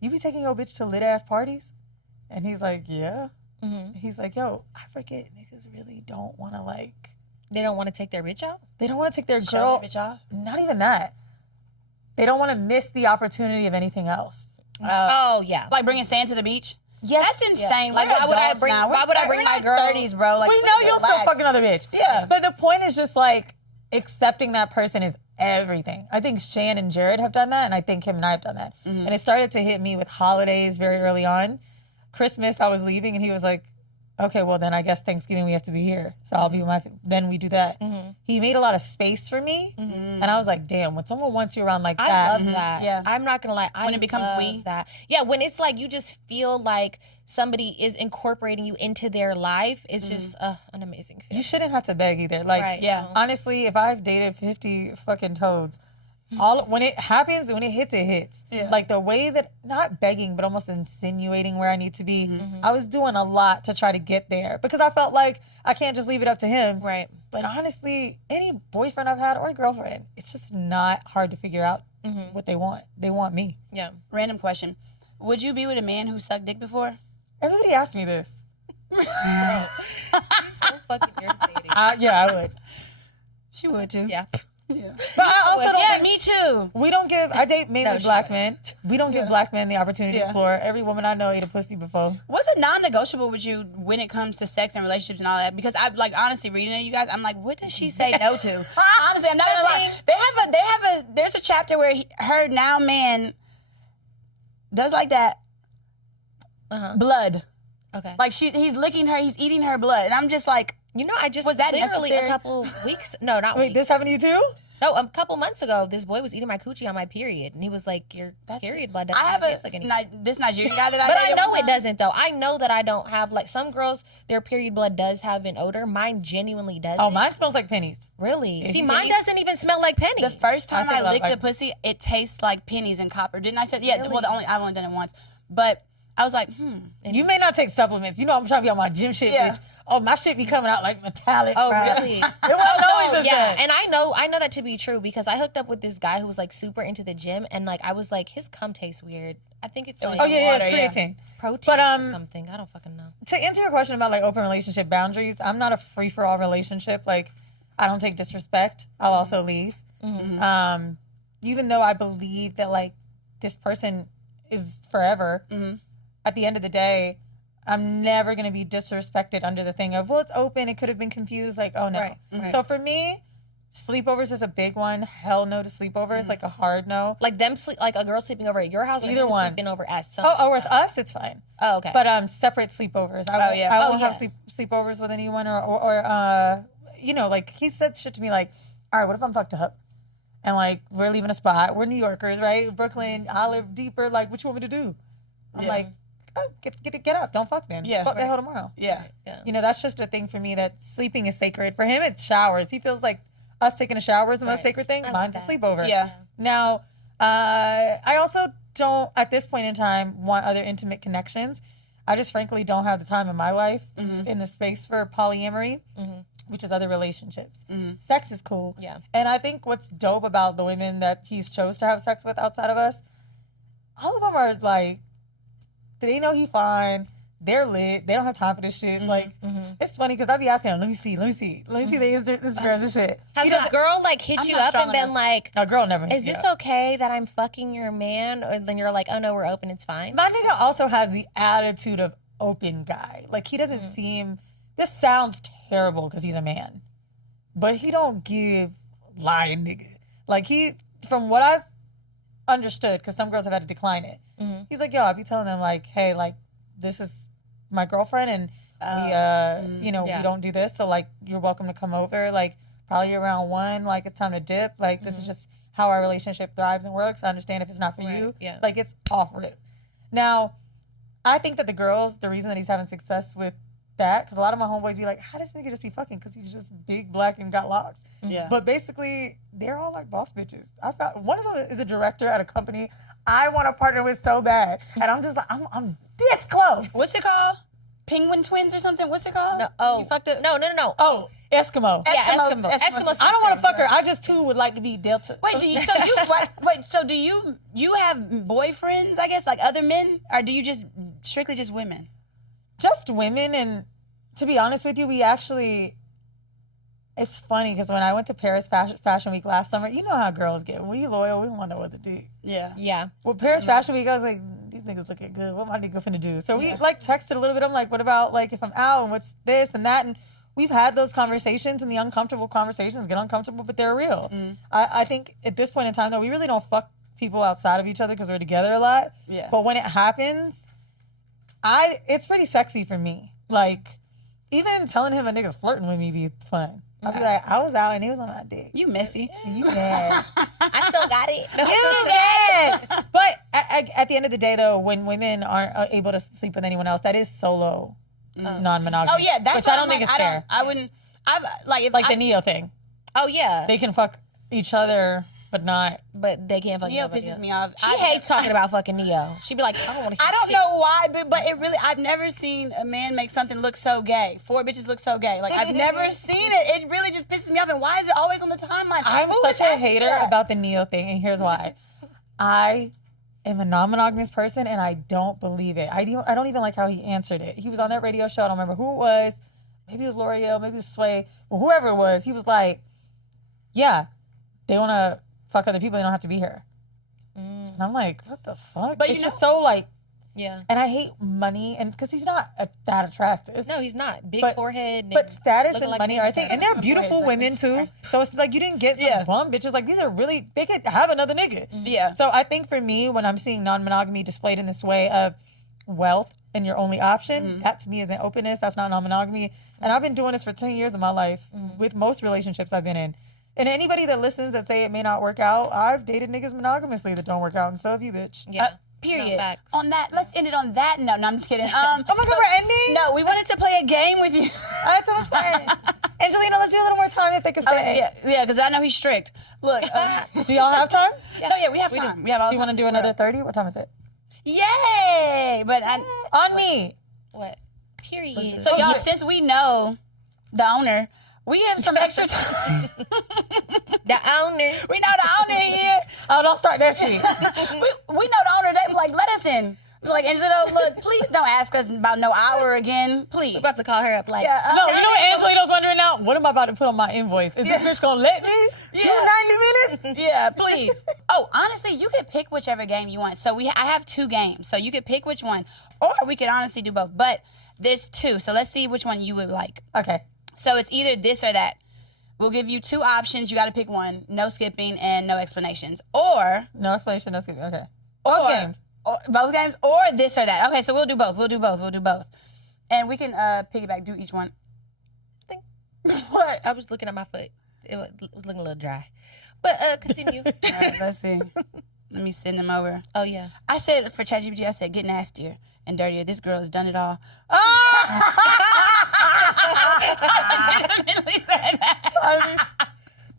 you be taking your bitch to lit ass parties? And he's like, yeah. He's like, yo, I forget niggas really don't want to like. They don't want to take their bitch out? They don't want to take their Show girl. their bitch off? Not even that. They don't want to miss the opportunity of anything else. Oh yeah. Like bringing sand to the beach? Yes. That's insane. Like, why would I bring my girl? 30s, bro. Like, We know you'll still fuck another bitch. Yeah. But the point is just like accepting that person is everything. I think Shan and Jared have done that, and I think him and I have done that. And it started to hit me with holidays very early on. Christmas, I was leaving, and he was like, okay, well, then I guess Thanksgiving we have to be here. So I'll be with my, then we do that. He made a lot of space for me, and I was like, damn, when someone wants you around like that. I love that. Yeah. I'm not going to lie. When it becomes we. That. Yeah, when it's like you just feel like somebody is incorporating you into their life, it's just an amazing feeling. You shouldn't have to beg either. Like, Right. Yeah. honestly, if I've dated 50 fucking toads, when it happens, when it hits, it hits. Yeah. Like the way that, not begging, but almost insinuating where I need to be. I was doing a lot to try to get there because I felt like I can't just leave it up to him. Right. But honestly, any boyfriend I've had or girlfriend, it's just not hard to figure out what they want. They want me. Yeah. Random question. Would you be with a man who sucked dick before? Everybody asked me this. You're so fucking irritating. Yeah, I would. She would too. Yeah. But I also don't Yeah, think- me too. We don't give, I date mainly black men. We don't give black men the opportunity to Yeah. explore. Every woman I know ate a pussy before. What's a non-negotiable with you when it comes to sex and relationships and all that? Because I like honestly reading it, you guys, I'm like, what does she say no to? Honestly, I'm not gonna lie. There's a chapter where her now man does like that blood. Okay. Like he's licking her, he's eating her blood, and I'm just like, You know, I just Was that literally necessary? a couple weeks. No, not Wait, weeks. this happened to you too? No, a couple months ago, this boy was eating my coochie on my period, and he was like, "Your period blood doesn't I have taste like anything." this Nigerian guy that I But I dated know one it time. doesn't, though. I know that I don't have, like, some girls, their period blood does have an odor. Mine genuinely doesn't. Oh, mine smells like pennies. Really? See, you mine see- doesn't even smell like penny. The first time I take a I lot, licked like- a pussy, it tastes like pennies and copper. Didn't I say? Yeah. Really? Well, I've only done it once, but I was like, You may not take supplements. You know I'm trying to be on my gym shit, Yeah. bitch. Oh, my shit be coming out like metallic. Oh, bruh. really? It wasn't always this yeah, bad. and I know that to be true because I hooked up with this guy who was like super into the gym, and like I was like, his cum tastes weird. I think it's like Oh, yeah, it's water, yeah. creatine. protein But, or something. I don't fucking know. To answer your question about like open relationship boundaries, I'm not a free for all relationship. Like, I don't take disrespect. I'll also leave. Even though I believe that like this person is forever, at the end of the day, I'm never gonna be disrespected under the thing of, well, it's open. It could have been confused. Like, oh no. Right. So for me, sleepovers is a big one. Hell no to sleepovers. Like a hard no. Like them sleep, like a girl sleeping over at your house, or Either him one. sleeping over at some. Oh, with us, it's fine. Oh, okay. But separate sleepovers. I won't have sleepovers with anyone or you know, like he said shit to me like, all right, what if I'm fucked up? And like we're leaving a spot. We're New Yorkers, right? Brooklyn. I live deeper. Like, what you want me to do? I'm like, oh, get up. Don't fuck then. Yeah, Fuck the right. hell tomorrow. Yeah. You know, that's just a thing for me that sleeping is sacred. For him, it's showers. He feels like us taking a shower is the most sacred thing. Mine's a sleepover. Yeah. Now, I also don't, at this point in time, want other intimate connections. I just frankly don't have the time in my life in the space for polyamory, which is other relationships. Sex is cool. Yeah. And I think what's dope about the women that he's chose to have sex with outside of us, all of them are like, they know he fine. They're lit. They don't have time for this shit. Like, it's funny because I be asking him, let me see the Instagrams and shit. Has a girl like hit you up and been like, a girl never hit is me this up. okay that I'm fucking your man? Or then you're like, oh no, we're open, it's fine. My nigga also has the attitude of open guy. Like, he doesn't seem, this sounds terrible because he's a man, but he don't give lying nigga. Like, he, from what I've understood, because some girls have had to decline it, he's like, yo, I be telling them like, hey, like, this is my girlfriend and we we don't do this, so like you're welcome to come over, like probably around 1, like it's time to dip, like this is just how our relationship thrives and works. I understand if it's not for you, like it's off rip. Now I think that the girls, the reason that he's having success with that, because a lot of my homeboys be like, how does this nigga just be fucking because he's just big, black, and got locks? But basically they're all like boss bitches. I found one of them is a director at a company I want to partner with so bad, and I'm just like, I'm this close. What's it called? Penguin twins or something? What's it called? No, you fucked it. No. Oh, Eskimo. Yeah, Eskimo. I don't want to fuck her. I just too would like to be Delta. Wait, so do you have boyfriends? I guess like other men, or do you just strictly just women? Just women, and to be honest with you, we actually. It's funny because when I went to Paris Fashion Week last summer, you know how girls get. We loyal. We want to know what to do. Yeah. Well, Paris Fashion Week, I was like, these niggas looking good. What my nigga finna do? So we like texted a little bit. I'm like, what about like if I'm out and what's this and that? And we've had those conversations, and the uncomfortable conversations get uncomfortable, but they're real. I think at this point in time though, we really don't fuck people outside of each other because we're together a lot. But when it happens, it's pretty sexy for me. Like even telling him a nigga's flirting with me be fun. I'll be like, I was out and he was on my dick. You messy. You mad. I still got it. You mad. But at the end of the day, though, when women aren't able to sleep with anyone else, that is solo non-monogamy. Oh yeah, that's which what I don't think is fair. I wouldn't. I've like if Like the Neo thing. Oh yeah. They can fuck each other, but not. But they can't fuck Neo nobody pisses else. me off. She hates talking about fucking Neo. She be like, I don't want to. I don't know why, but it really, I've never seen a man make something look so gay. 4 bitches look so gay. Like, I've never seen it. It really just pisses me off. And why is it always on the timeline? I'm such a hater about the Neo thing, and here's why. I am a non-monogamous person, and I don't believe it. I don't even like how he answered it. He was on that radio show. I don't remember who it was. Maybe it was L'Oreal. Maybe it was Sway. Well, whoever it was, he was like, yeah, they want to fuck other people. They don't have to be here. And I'm like, what the fuck? But it's just so like, yeah. And I hate money, and because he's not that attractive. No, he's not. Big forehead. But status and like money are a thing. And they're beautiful women too. So it's like you didn't get some bum bitches. Like these are really, they could have another nigga. Yeah. So I think for me, when I'm seeing non-monogamy displayed in this way of wealth and your only option, that to me is an openness. That's not non-monogamy. And I've been doing this for 10 years of my life with most relationships I've been in. And anybody that listens that say it may not work out, I've dated niggas monogamously that don't work out, and so have you, bitch. Yeah. Period. No, on that, let's end it on that note. No, I'm just kidding. Oh my God, we're ending? No, we wanted to play a game with you. That's so much fun. Angelina, let's do a little more time if they can stay. Yeah, because I know he's strict. Look. Do y'all have time? No, we have time. We have all do you want to do another 30? What time is it? Yay! But on me. What? Period. So y'all, since we know the owner, we have some extra time. The owner. We know the owner here. Oh, don't start that shit. we know the owner. They be like, let us in. We're like, Angela, look, please don't ask us about no hour again, please. We're about to call her up like, no, you know what Angelina's wondering now? What am I about to put on my invoice? Is this bitch gonna let me do 90 minutes? Yeah, please. Oh, honestly, you could pick whichever game you want. So I have 2 games, so you could pick which one, or we could honestly do both. But there's 2, so let's see which one you would like. Okay. So it's either this or that. We'll give you 2 options. You got to pick one. No skipping and no explanations. Or no explanation, no skipping. Okay. Both games. Both games, or this or that. Okay, so we'll do both. We'll do both. And we can piggyback, do each one. What? I was looking at my foot. It was looking a little dry. But continue. All right, let's see. Let me send them over. Oh, yeah. I said for ChatGPT, I said, get nastier and dirtier. This girl has done it all. I legitimately said that.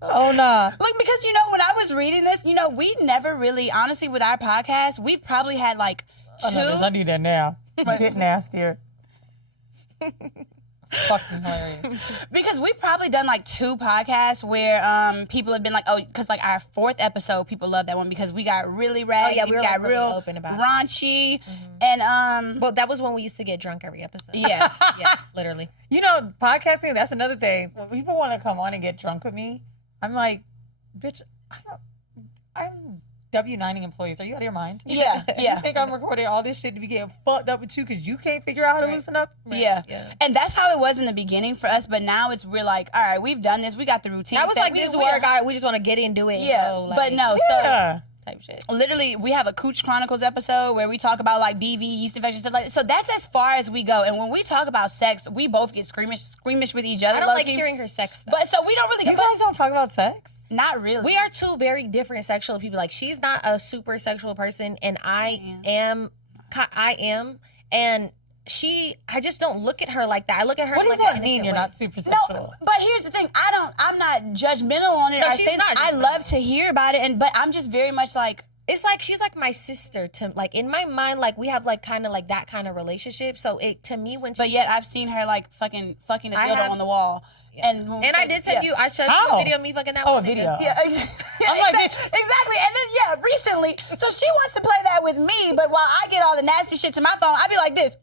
Oh, nah. Look, because, when I was reading this, we never really, honestly, with our podcast, we've probably had like two. bitch, I need that now. Get nastier. Fucking hilarious. Because we've probably done like 2 podcasts where people have been like, oh, because like our 4th episode, people love that one because we got really raggedy, we were got really real open about it. raunchy, and Well, that was when we used to get drunk every episode. yes, Yeah, literally. You know, podcasting, that's another thing. When people want to come on and get drunk with me, I'm like, bitch, I'm W-9ing employees. Are you out of your mind? yeah, You yeah. think I'm recording all this shit to be getting fucked up with you because you can't figure out how to loosen up? Yeah. Yeah. And that's how it was in the beginning for us, but now we're like, all right, we've done this, we got the routine. That was like this work. We just want to get into it. Yeah, And go, like, but no, Yeah. type shit. so literally we have a Cooch Chronicles episode where we talk about like BV, yeast infection, stuff like that. So that's as far as we go. And when we talk about sex, we both get squeamish with each other. I don't like low-key. hearing her sex stuff. But so we don't really You guys don't talk about sex? not really. We are 2 very different sexual people. Like, she's not a super sexual person, and I am, and I just don't look at her like that. I look at her What does like that an mean? innocent You're way. not super sexual. No, but here's the thing. I'm not judgmental on it. No, I she's think not I judgmental. love to hear about it, but I'm just very much like, It's like she's like my sister to, like, in my mind, like, we have like kind of like that kind of relationship. So it, to me, when she, but yet I've seen her like fucking a I dildo have- on the wall. And I did tell you, I showed you How? a video of me fucking that Oh, one a nigga. video. Yeah, I'm like, exactly. And then recently, so she wants to play that with me, but while I get all the nasty shit to my phone, I be like this.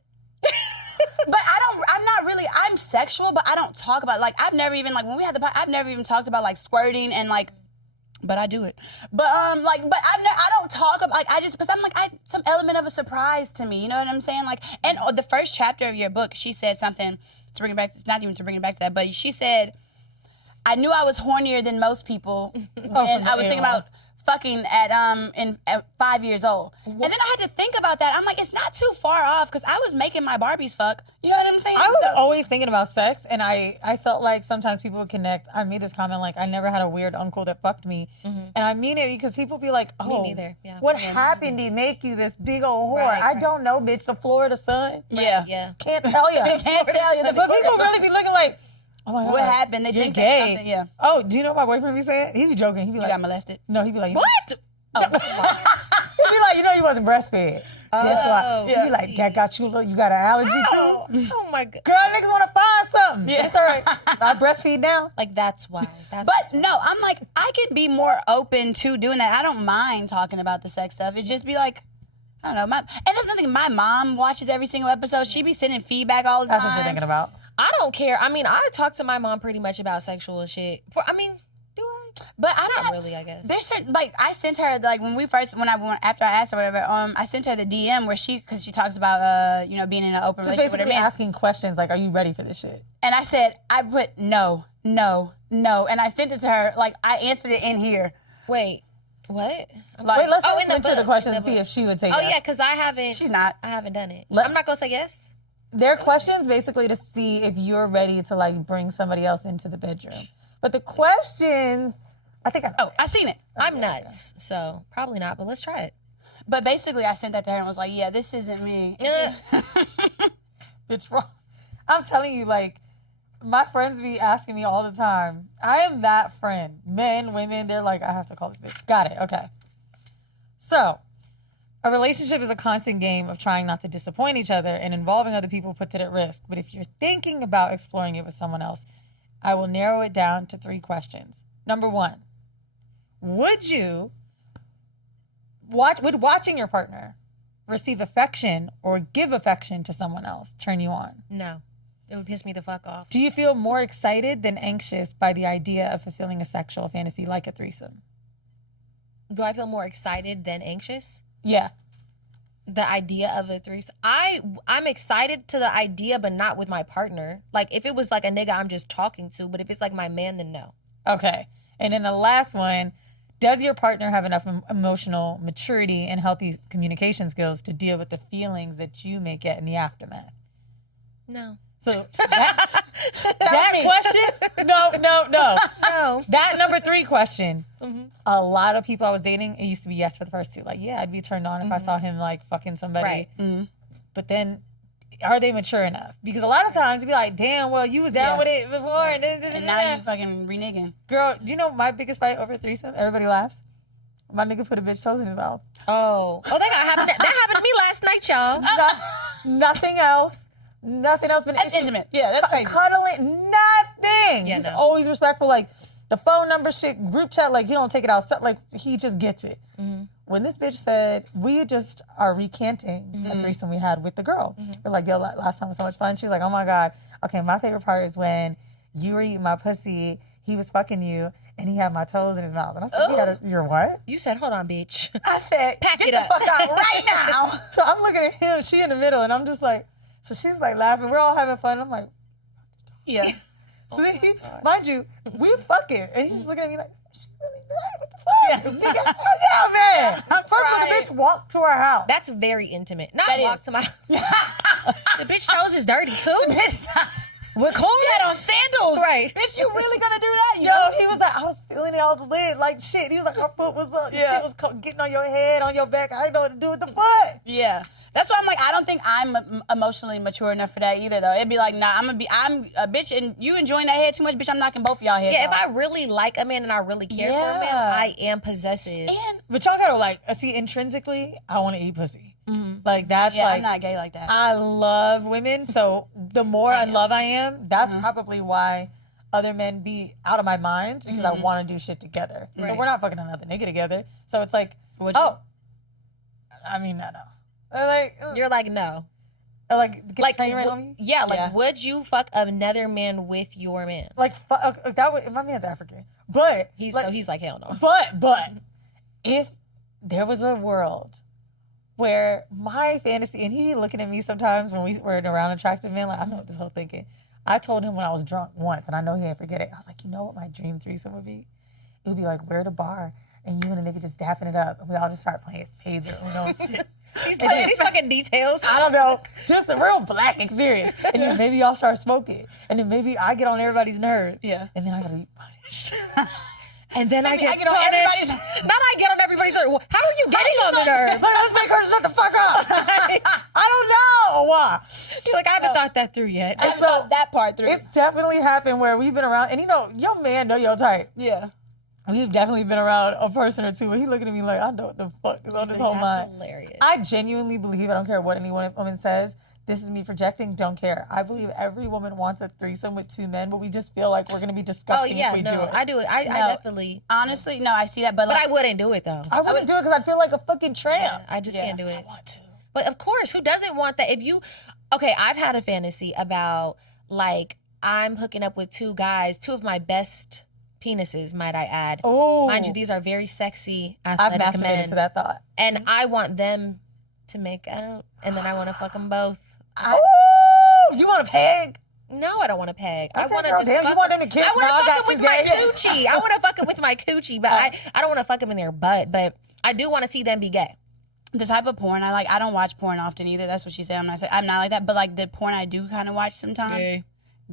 But I'm not really, I'm sexual, but I don't talk about, like, I've never even, like, when we had I've never even talked about, like, squirting and, like, but I do it. But, I don't talk about, like, because I'm like, some element of a surprise to me, you know what I'm saying? Like, and the first chapter of your book, she said something, to bring it back, not even to bring it back to that, but she said, I knew I was hornier than most people when I was thinking about fucking at 5 years old. And then I had to think about that. I'm like, it's not too far off because I was making my Barbies fuck. You know what I'm saying? I was always thinking about sex, and I felt like sometimes people would connect. I made this comment, like, I never had a weird uncle that fucked me. And I mean it because people be like, oh, neither. Yeah. what Yeah, happened to make you this big old whore? Right, I right. don't know, bitch. The Florida sun? Yeah. Yeah. Can't tell you. I can't tell you. But people really be looking like, oh my God. What happened? They you're think gay. that's something, yeah. Oh, do you know what my boyfriend be saying? He be joking. He be You like, got molested. no, he be like, What? He be like, you know, you wasn't breastfed. That's why. yeah. He be like, that got you got an allergy Oh, too? oh my God. Girl, niggas want to find something. Yeah. It's all right. I breastfeed now. Like, that's why. That's But no, I'm like, I can be more open to doing that. I don't mind talking about the sex stuff. It just be like, I don't know. And that's something my mom watches every single episode. She be sending feedback all the time. That's what you're thinking about. I don't care. I mean, I talk to my mom pretty much about sexual shit. Do I? But I'm Not not really, I guess. There's certain, like, I sent her, like, after I asked her whatever, I sent her the DM where because she talks about, being in an open Just relationship with her basically man. asking questions like, are you ready for this shit? And I said, I put no. And I sent it to her, like, I answered it in here. Wait, what? Like, Wait, let's in the enter the book, question in and the see book. if she would take Oh, yes. yeah, because I haven't done it. Let's- I'm not going to say yes. They're questions basically to see if you're ready to, like, bring somebody else into the bedroom. But the questions, I think I seen it. I'm nuts, so probably not, but let's try it. But basically, I sent that to her and was like, yeah, this isn't me. Bitch, wrong. I'm telling you, like, my friends be asking me all the time. I am that friend. Men, women, they're like, I have to call this bitch. Got it, okay. So, a relationship is a constant game of trying not to disappoint each other and involving other people puts it at risk. But if you're thinking about exploring it with someone else, I will narrow it down to 3 questions. Number 1, would watching your partner receive affection or give affection to someone else turn you on? No, it would piss me the fuck off. Do you feel more excited than anxious by the idea of fulfilling a sexual fantasy like a threesome? Do I feel more excited than anxious? Yeah. The idea of a threesome. I'm excited to the idea, but not with my partner. Like, if it was like a nigga I'm just talking to, but if it's like my man, then no. Okay. And then the last one, does your partner have enough emotional maturity and healthy communication skills to deal with the feelings that you may get in the aftermath? No. So that question, no. That number 3 question, a lot of people I was dating, it used to be yes for the first 2. Like, yeah, I'd be turned on if I saw him, like, fucking somebody. Right. But then, are they mature enough? Because a lot of times, you'd be like, damn, well, you was down with it before. And now you fucking reneging. Girl, do you know my biggest fight over a threesome? Everybody laughs. My nigga put a bitch toes in his mouth. Oh, that happened to me last night, y'all. Nothing else. Nothing else. That's intimate. Yeah, that's crazy. Cuddling, nothing. Yeah, He's no. always respectful. Like, the phone number shit, group chat, like, he don't take it outside. Like, he just gets it. Mm-hmm. When this bitch said, we just are recanting a threesome we had with the girl. We're like, yo, last time was so much fun. She's like, oh my God. Okay, my favorite part is when you were eating my pussy, he was fucking you, and he had my toes in his mouth. And I said, you're what? You said, hold on, bitch. I said, Pack get it the up. fuck out right now. So I'm looking at him, she in the middle, and I'm just like, so she's like laughing. We're all having fun. I'm like, Yeah. so then mind you, we fucking, and he's looking at me like, is she really good? What the fuck? Nigga, hell yeah, man. First when the bitch walked to our house. That's very intimate. Not That walk is. to my. The bitch toes is dirty too. With cords. She had on sandals. Right. Bitch, you really gonna do that? Yo, he was like, I was feeling it all the lit, like shit. He was like, her foot was up. Yeah. It was getting on your head, on your back. I didn't know what to do with the foot. Yeah. That's why I'm like, I don't think I'm emotionally mature enough for that either, though. It'd be like, nah, I'm a bitch, and you enjoying that head too much, bitch. I'm knocking both of y'all heads Yeah, if off. I really like a man and I really care for a man, Yeah. I am possessive. But y'all gotta like, see, intrinsically, I want to eat pussy. Like that's Yeah, like, I'm not gay like that. I love women, so the more in love I am, that's probably why other men be out of my mind, because I want to do shit together. So Right. we're not fucking another nigga together. So it's like, Would you? I mean, no. Like, You're like, no. get Like, train right on me? yeah, like, Yeah. would you fuck another man with your man? Like, that would, my man's African. But, He's like, like, hell no. But, if there was a world where my fantasy, and he be looking at me sometimes when we were around attractive men, like, I know what this whole thinking. I told him when I was drunk once, and I know he ain't forget it. I was like, you know what my dream threesome would be? It would be like, we're at a bar, and you and a nigga just dapping it up, and we all just start playing spades or Uno and shit. These fucking details. I don't know, just a real black experience. And then maybe y'all start smoking, and then maybe I get on everybody's nerve. Yeah. And then I gotta be punished. And then I get I get on punished. everybody's- Not I get on everybody's nerve. Well, how are you getting on the nerve? Like, let's make her shut the fuck up. I don't know why. You're like, I haven't thought that through yet. I thought that part through. It's definitely happened where we've been around, and you know, your man know your type. Yeah. We've definitely been around a person or two, and he looking at me like, I know what the fuck is on his whole mind. That's hilarious. I genuinely believe, I don't care what any woman says, this is me projecting, don't care. I believe every woman wants a threesome with two men, but we just feel like we're going to be Oh, disgusting yeah, if we no, do it. I do it. I definitely. Honestly, no, I see that, but But like, I wouldn't do it, though. I wouldn't do it because I'd feel like a fucking tramp. I just can't do it. I want to. But of course, who doesn't want that? If you, okay, I've had a fantasy about, like, I'm hooking up with two guys, two of my best penises, might I add. Oh. Mind you, these are very sexy, I've athletic masturbated men. to that thought. And I want them to make out, and then I want to fuck them both. Oh, you want to peg? No, I don't want to peg. I Okay, want to girl, just damn, fuck you want them to kiss? I want No, I to got fuck them you, with my gay. coochie. I want to fuck them with my coochie, but I don't want to fuck them in their butt. But I do want to see them be gay. the type of porn I like, I don't watch porn often either. That's what she said. I'm not like that, but like the porn I do kind of watch sometimes.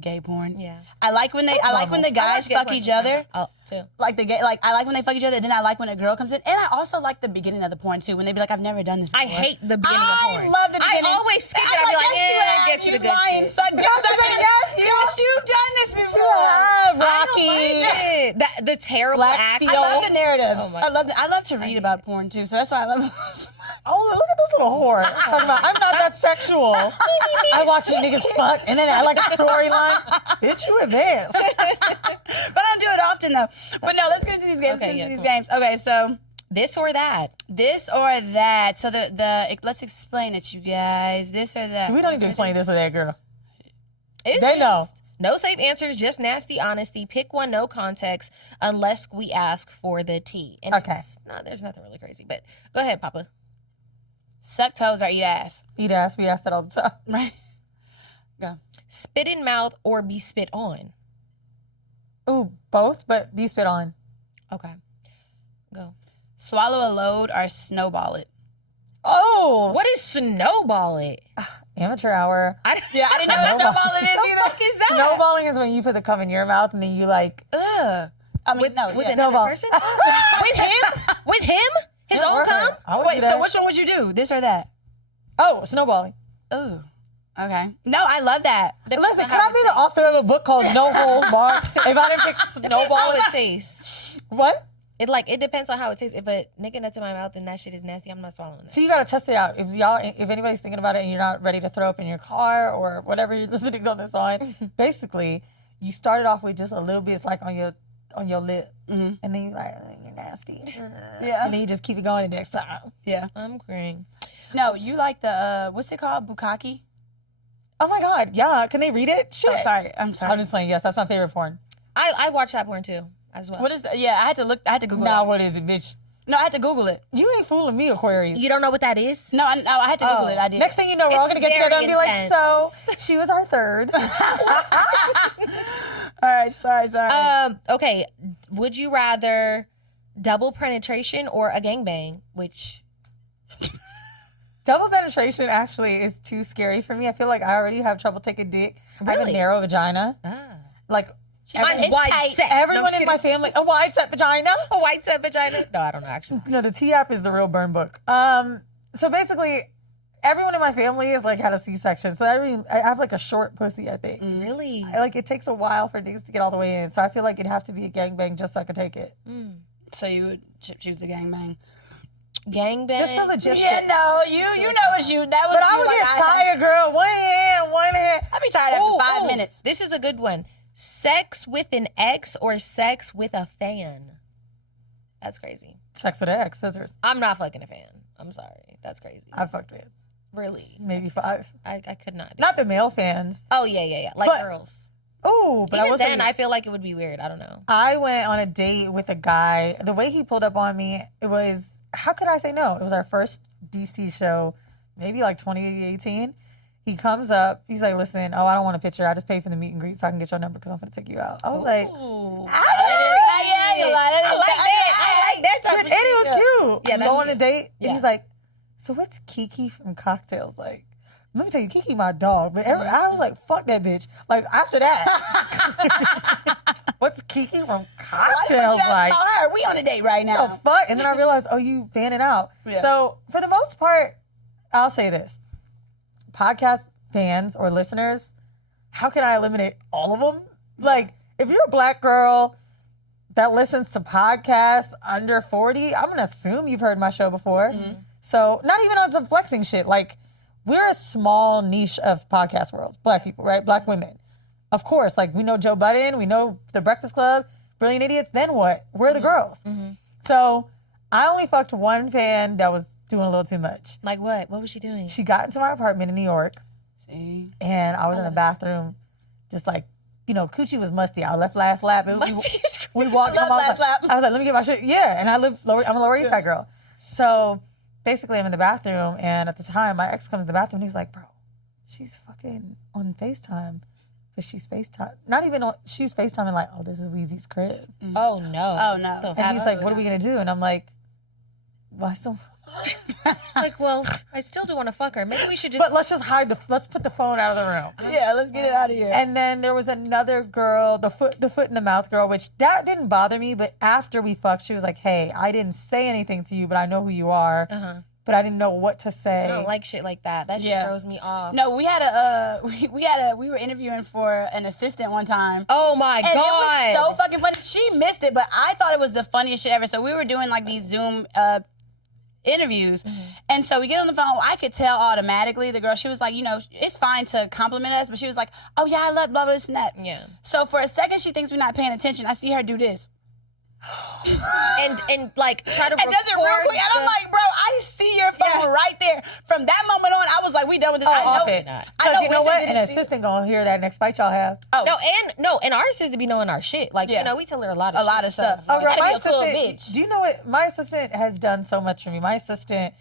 Gay porn. Yeah. I like when they. I like when the guys fuck each other. Oh, too. Like the gay. Like I like when they fuck each other. Then I like when a girl comes in, and I also like the beginning of the porn too. When they be like, "I've never done this before." I hate the beginning of porn. I love the beginning. I always skip it. I'm I'll be like, yes, you have. get to the You good lying shit. son. Yes, yes, you've done this before. Rocky. I don't like it. The terrible Black acting. I love the narratives. Oh my I love to read about porn too. So that's why I love. Oh, look at this little whore. I'm talking about, I'm not that sexual. I watch you niggas fuck, and then I like a storyline. Bitch, you advanced. But I don't do it often though. But no, let's get into these games. Okay, Let's get into yeah, these cool. games. Okay, so This or that. this or that. So the let's explain it, you guys. This or that. We don't need to explain this or that, girl. It's They know. No safe answers, just nasty honesty. Pick one, no context, unless we ask for the tea. And Okay. No, there's nothing really crazy. But go ahead, Papa. Suck toes or eat ass. Eat ass. We ask that all the time. Right. Go. Spit in mouth or be spit on. Ooh, both, but be spit on. Okay. Go. Swallow a load or snowball it. Oh, What is snowball it? amateur hour. Yeah, I didn't know what Snowball. snowball it is either. What is that? Snowballing is when you put the cum in your mouth and then you like, Ugh. I mean, no. With Yeah. another Snowball. person? With him? With him? His Yeah, own work cum? it. I would Wait, do so that. which one would you do? This or that? Oh, snowballing. Ooh. Okay. No, I love that. Listen, can I be the author of a book called No Hold Bar? If I didn't pick How snowballing, it tastes. what? It depends on how it tastes. If a nigga nuts in my mouth and that shit is nasty, I'm not swallowing it. So you gotta test it out. If anybody's thinking about it and you're not ready to throw up in your car or whatever you're listening to this on, basically you start it off with just a little bit, it's like on your lip, and then you're like, oh, you're nasty. Yeah. And then you just keep it going the next time. Yeah. I'm agreeing. No, you like the what's it called? Bukkake? Oh my God, yeah. Can they read it? Shit. Oh, sorry. I'm sorry. I'm just saying, yes, that's my favorite porn. I watch that porn too, as well. What is that? Yeah, I had to Google Now it. what is it, bitch? No, I had to Google it. You ain't fooling me, Aquarius. You don't know what that is? No, I had to Google it. I did. Next thing you know, we're all It's gonna get together and be like, very so intense. she was our third. All right, sorry. Okay. Would you rather double penetration or a gangbang? Which Double penetration actually is too scary for me. I feel like I already have trouble taking dick. I have a Really? narrow vagina. Like mine's It's wide tight. set. everyone No, in my family, a wide set vagina. a white set vagina. No, I don't know actually. No, the T-app is the real burn book. So basically, everyone in my family has like had a C-section. So I have like a short pussy, I think. Really? Like it takes a while for niggas to get all the way in. So I feel like it'd have to be a gangbang just so I could take it. So you would choose the gangbang? Gangbang. Just for logistics. Yeah, no, you know it's you. That was But I you. would Like, get tired, girl. One hand. I'd be tired after 5 minutes. This is a good one. Sex with an ex or sex with a fan? That's crazy. Sex with an ex, scissors. I'm not fucking a fan. I'm sorry. That's crazy. I fucked with Really? maybe 5. I could not do Not the male fans. Oh, yeah. Like But- girls. Ooh, but I Even will then, tell you, I feel like it would be weird. I don't know. I went on a date with a guy. The way he pulled up on me, it was, how could I say no? It was our first DC show, maybe like 2018. He comes up, he's like, listen, I don't want a picture. I just paid for the meet and greet so I can get your number because I'm going to take you out. I was like, Ooh. I I like that type and of it shit. was cute. Yeah, We that's go on a cute. date, Yeah. and he's like, so what's Kiki from Cocktails like? Let me tell you, Kiki my dog. But I was like, fuck that bitch. Like, after that, what's Kiki from Cocktails like? Her. We on a date right now. The fuck? And then I realized, oh, you fanning out. Yeah. So for the most part, I'll say this. Podcast fans or listeners, how can I eliminate all of them? Like, if you're a black girl that listens to podcasts under 40, I'm going to assume you've heard my show before. So not even on some flexing shit. Like, we're a small niche of podcast worlds. Black people, right? Black women. Of course, like, we know Joe Budden, we know The Breakfast Club, Brilliant Idiots, then what? We're the girls. So I only fucked one fan that was doing a little too much. Like what? What was she doing? She got into my apartment in New York, See? and I was in the bathroom, just like, you know, coochie was musty. I left last lap. Musty is We walked. I love I was last like, lap. I was like, let me get my shit. Yeah, and I'm a Lower East Side girl. So basically, I'm in the bathroom, and at the time, my ex comes in the bathroom, and he's like, bro, she's fucking on FaceTime. But she's FaceTime. Not even on, she's FaceTiming like, oh, this is Weezy's crib. Oh no. Oh, no. The And he's fuck? like, what are we going to do? And I'm like, why so? Like, well, I still do want to fuck her. Maybe we should just. But let's just let's put the phone out of the room. Yeah, let's get it out of here. And then there was another girl, the foot in the mouth girl, which that didn't bother me. But after we fucked, she was like, hey, I didn't say anything to you, but I know who you are. But I didn't know what to say. I don't like shit like that. That shit Yeah. throws me off. No, we were interviewing for an assistant one time. Oh my And god. it was so fucking funny. She missed it, but I thought it was the funniest shit ever. So we were doing like these Zoom interviews. And so we get on the phone. I could tell automatically the girl, she was like, you know, it's fine to compliment us, but she was like, oh yeah, I love blah, blah, this and that. Yeah. So for a second, she thinks we're not paying attention. I see her do this. and like try to And does it real quick. And I'm like, bro, I see your phone right there. From that moment on, I was like, we done with this. I off know it. I Because you know Winter what? didn't An see- assistant gonna hear that next fight y'all have. Oh. No, and our sister be knowing our shit. Like, Yeah. you know, we tell her a lot of A lot of stuff. So, Oh, girl, gotta my be a cool assistant. bitch. Do you know what? My assistant has done so much for me. My assistant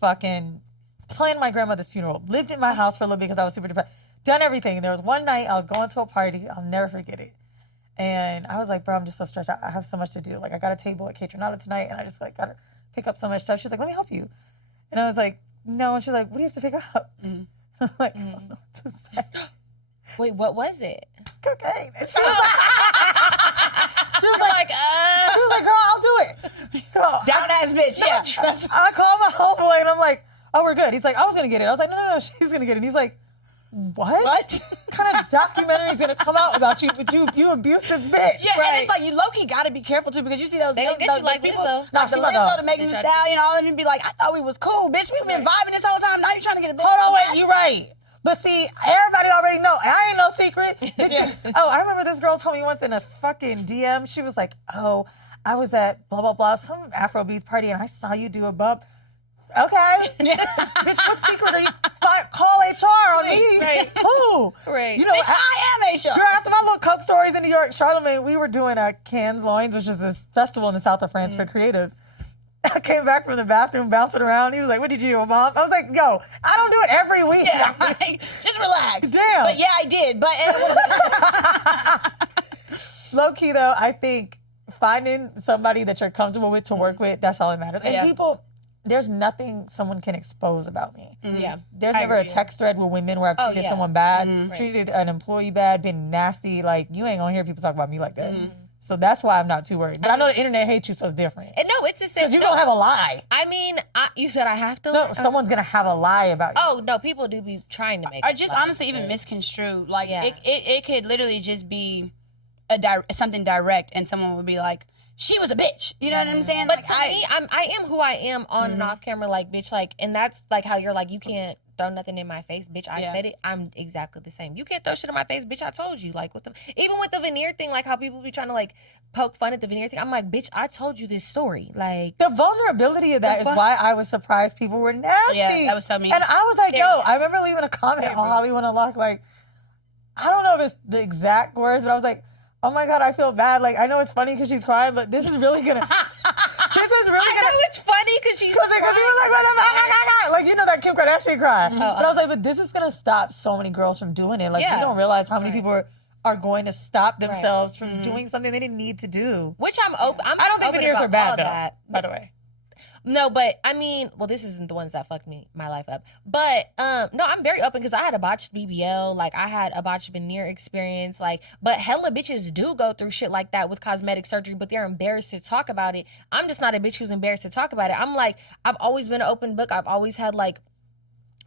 fucking planned my grandmother's funeral, lived in my house for a little bit because I was super depressed, done everything. There was one night I was going to a party. I'll never forget it. And I was like, bro, I'm just so stressed out. I have so much to do. Like, I got a table at Catronata tonight, and I just, like, got to pick up so much stuff. She's like, let me help you. And I was like, no. And she's like, what do you have to pick up? I'm like, I don't know what to say. Wait, what was it? Cocaine. And she was like, she was like, girl, I'll do it. So Down ass bitch, yeah. I called my homeboy, and I'm like, oh, we're good. He's like, I was going to get it. I was like, no, she's going to get it. And he's like, what? What? Kind of documentary's gonna come out about you, but you abusive bitch. Yeah, and it's like you low-key gotta be careful too, because you see those They gonna get you like people, Lizzo. like the she might Lizzo go. to make me Stallion, all of them be like, I thought we was cool, bitch. We've been vibing this whole time. Now you trying to get a bitch. Hold on, wait, you right. But see, everybody already know. And I ain't no secret. Bitch, I remember this girl told me once in a fucking DM, she was like, oh, I was at blah, blah, blah, some Afrobeats party, and I saw you do a bump. Okay. Bitch, what secret are you? Call HR on me. Right. Who? Right. You know, Bitch, I am HR. girl, after my little Coke stories in New York, Charlemagne, we were doing Cannes Loins, which is this festival in the south of France for creatives. I came back from the bathroom, bouncing around. He was like, what did you do, Mom? I was like, yo, I don't do it every week. Yeah, like, just relax. Damn. But yeah, I did. But Low key, though, I think finding somebody that you're comfortable with to work with, that's all that matters. And Yeah. people, there's nothing someone can expose about me. Yeah. There's I never a agree. text thread with women where I've treated yeah. someone bad, treated an employee bad, been nasty. Like, you ain't gonna hear people talk about me like that. So that's why I'm not too worried. But I know the internet hates you, so it's different. And no, it's the same. Because you're No, gonna have a lie. I mean, you said I have to. No, someone's gonna have a lie about you. Oh no, people do be trying to make. or it just lies, honestly even but- misconstrued. Like, Yeah. it could literally just be something direct, and someone would be like, she was a bitch. You know what I'm saying? But Like, to me, I am who I am on and off camera, like bitch, like, and that's like how you're like, you can't throw nothing in my face, bitch. I Yeah. said it. I'm exactly the same. You can't throw shit in my face, bitch. I told you. Like with even with the Veneer thing, like how people be trying to like poke fun at the Veneer thing. I'm like, bitch, I told you this story. Like The vulnerability of that is why I was surprised people were nasty. Yeah, that was so mean. And I was like, yo, Period. I remember leaving a comment on Hollywood Unlocked, like, I don't know if it's the exact words, but I was like, oh my God, I feel bad. Like, I know it's funny because she's crying, but this is really gonna, I know it's funny because she's Because he was like, what the fuck? Like, you know that Kim Kardashian cry. But I was like, but this is going to stop so many girls from doing it. Like, Yeah. you don't realize how many people are going to stop themselves from doing something they didn't need to do. which I'm open. I I don't think veneers are bad, though, by the way. No, but I mean, well, this isn't the ones that fucked my life up. But no, I'm very open because I had a botched BBL, like I had a botched veneer experience, like. But hella bitches do go through shit like that with cosmetic surgery, but they're embarrassed to talk about it. I'm just not a bitch who's embarrassed to talk about it. I'm like, I've always been an open book. I've always had like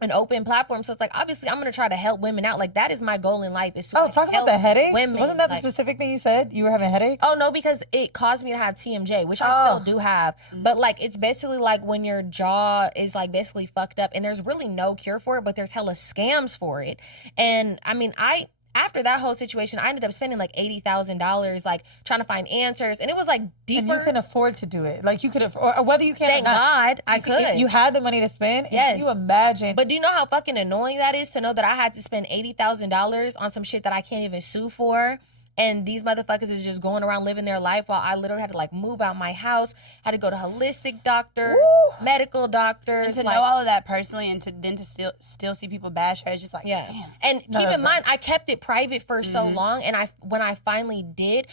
an open platform, so it's like obviously I'm gonna try to help women out. Like that is my goal in life. Is to like, Talk about help the headaches. women. Wasn't that the Like, specific thing you said? You were having headaches? Oh no, because it caused me to have TMJ, which I still do have. But like it's basically like when your jaw is like basically fucked up and there's really no cure for it, but there's hella scams for it. And I mean, after that whole situation, I ended up spending like $80,000 like trying to find answers, and it was like deeper. And you can afford to do it. Like you could afford, or whether you can Thank or not. God I could. You had the money to spend. Yes. If you imagine. But do you know how fucking annoying that is to know that I had to spend $80,000 on some shit that I can't even sue for? And these motherfuckers is just going around living their life while I literally had to like move out my house, had to go to holistic doctors, medical doctors. And to like, know all of that personally, and to then to still see people bash her, it's just like, yeah. damn. And keep in mind, I kept it private for so long, and when I finally did,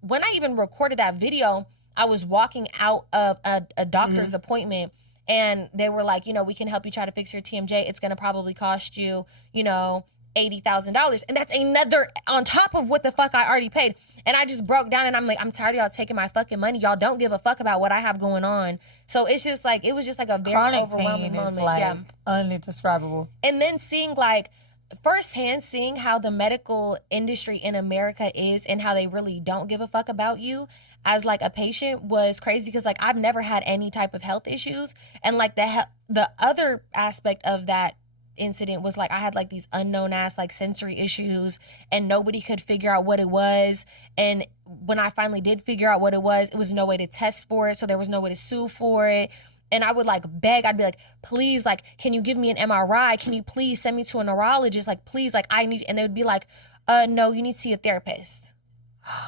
when I even recorded that video, I was walking out of a doctor's appointment, and they were like, you know, we can help you try to fix your TMJ. It's going to probably cost you, you know, $80,000, and that's another on top of what the fuck I already paid. And I just broke down, and I'm like, I'm tired of y'all taking my fucking money. Y'all don't give a fuck about what I have going on. So it's just like, it was just like a very chronic overwhelming pain is moment. like Yeah. undescribable. And then seeing like firsthand seeing how the medical industry in America is and how they really don't give a fuck about you as like a patient was crazy, because like I've never had any type of health issues, and like the other aspect of that incident was like I had like these unknown ass like sensory issues, and nobody could figure out what it was. And when I finally did figure out what it was no way to test for it, so there was no way to sue for it. And I would like beg, I'd be like, please, like, can you give me an MRI? Can you please send me to a neurologist? Like, please, like, I need, and they would be like, no, you need to see a therapist.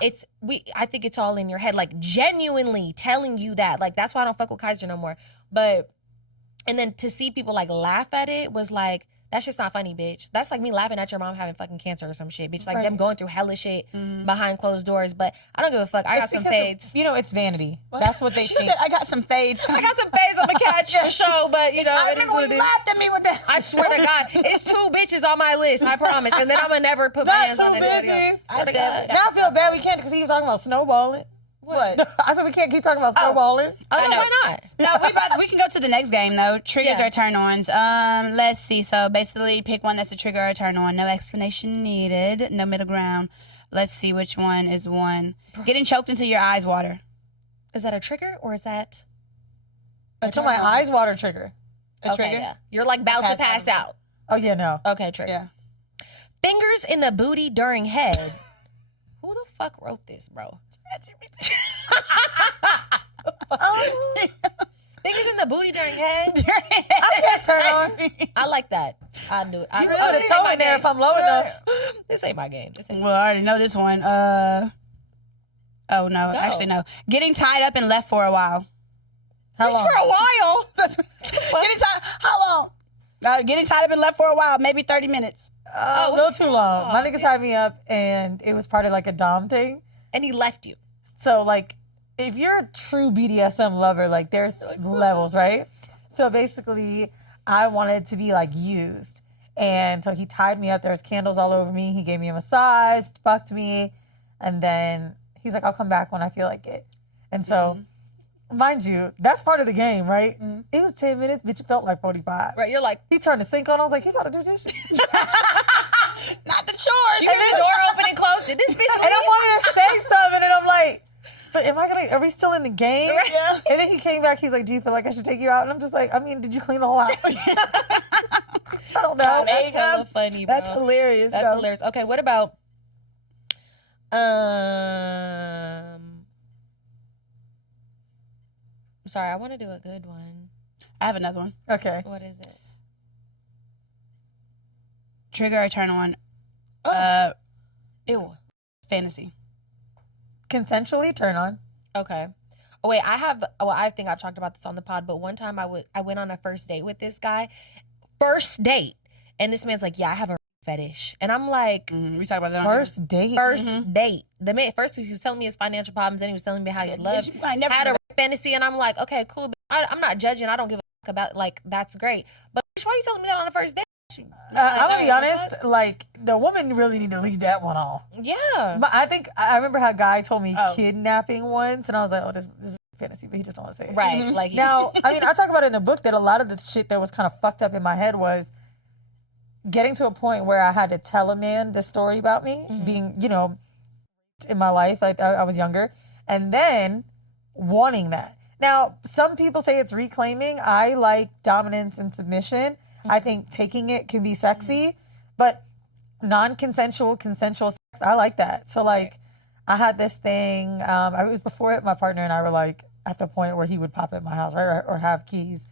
I think it's all in your head, like genuinely telling you that. Like, that's why I don't fuck with Kaiser no more. But, and then to see people like laugh at it was like, that's just not funny, bitch. That's like me laughing at your mom having fucking cancer or some shit, bitch. Like them going through hella shit behind closed doors. But I don't give a fuck. I got some fades. You know, it's vanity. That's what they She think. said, I got some fades. I got some fades on the catch show, but you know, I it is remember what when it you is. laughed at me with that. I swear to God, it's 2 bitches on my list, I promise. And then I'm gonna never put my Not hands two on anybody else. bitches. Swear to God. Now I feel bad we can't because he was talking about snowballing. What? What? I said we can't keep talking about snowballing. Oh, know. why not? No, we can go to the next game though. Triggers or turn-ons. Let's see. So basically, pick one that's a trigger or a turn-on. No explanation needed. No middle ground. Let's see which one is one. Getting choked until your eyes water. Is that a trigger or is that Until my eyes water trigger. A trigger? Yeah. You're like about to pass out. Oh yeah, no. Okay, trigger. Yeah. Fingers in the booty during head. Who the fuck wrote this, bro? Fingers in the booty during head. I guess turn on. I like that. I do it. You can put a toe in there if I'm low enough. This ain't my game. This ain't Well, I already know this one. Oh no, actually no. Getting tied up and left for a while. How long? For a while. Getting tied. How long? Getting tied up and left for a while. Maybe 30 minutes. A little too long. My nigga tied me up, and it was part of like a dom thing. And he left you. So like, if you're a true BDSM lover, like there's levels, right? So basically, I wanted to be like used, and so he tied me up. There's candles all over me. He gave me a massage, fucked me, and then he's like, "I'll come back when I feel like it." And so, mind you, that's part of the game, right? It was 10 minutes, bitch. It felt like 45. Right, you're like, He turned the sink on. I was like, he about to do this shit. Not the chores. you hear the door open and close. Did this bitch And I wanted to say something, and I'm like, but are we still in the game? Yeah. And then he came back, he's like, do you feel like I should take you out? And I'm just like, I mean, did you clean the whole house? I don't know. That's hella funny, bro. That's hilarious. That's hilarious. Okay, what about sorry, I want to do a good one. I have another one. Okay. What is it? Trigger or turn on. Ew. Fantasy. Consensually turn on. Okay. Oh wait, I think I've talked about this on the pod, but one time I went on a first date with this guy. First date. And this man's like, yeah, I have a fetish. And I'm like, We talked about that. First date. first date. The man first he was telling me his financial problems, then he was telling me how he loved I never had a fantasy, and I'm like, okay, cool. I'm not judging. I don't give a fuck about, like, that's great. But bitch, why are you telling me that on the first date? I'm gonna be honest, like the woman really need to leave that one off. Yeah. But I think I remember how a guy told me kidnapping once, and I was like, oh, this is fantasy, but he just don't want to say it. Right. Like Now, I mean, I talk about it in the book that a lot of the shit that was kind of fucked up in my head was getting to a point where I had to tell a man this story about me being, in my life. Like I was younger, and then wanting that. Now, some people say it's reclaiming. I like dominance and submission. I think taking it can be sexy, but non-consensual, consensual sex, I like that. So, like, I had this thing, it was before my partner and I were, like, at the point where he would pop at my house, right, or have keys.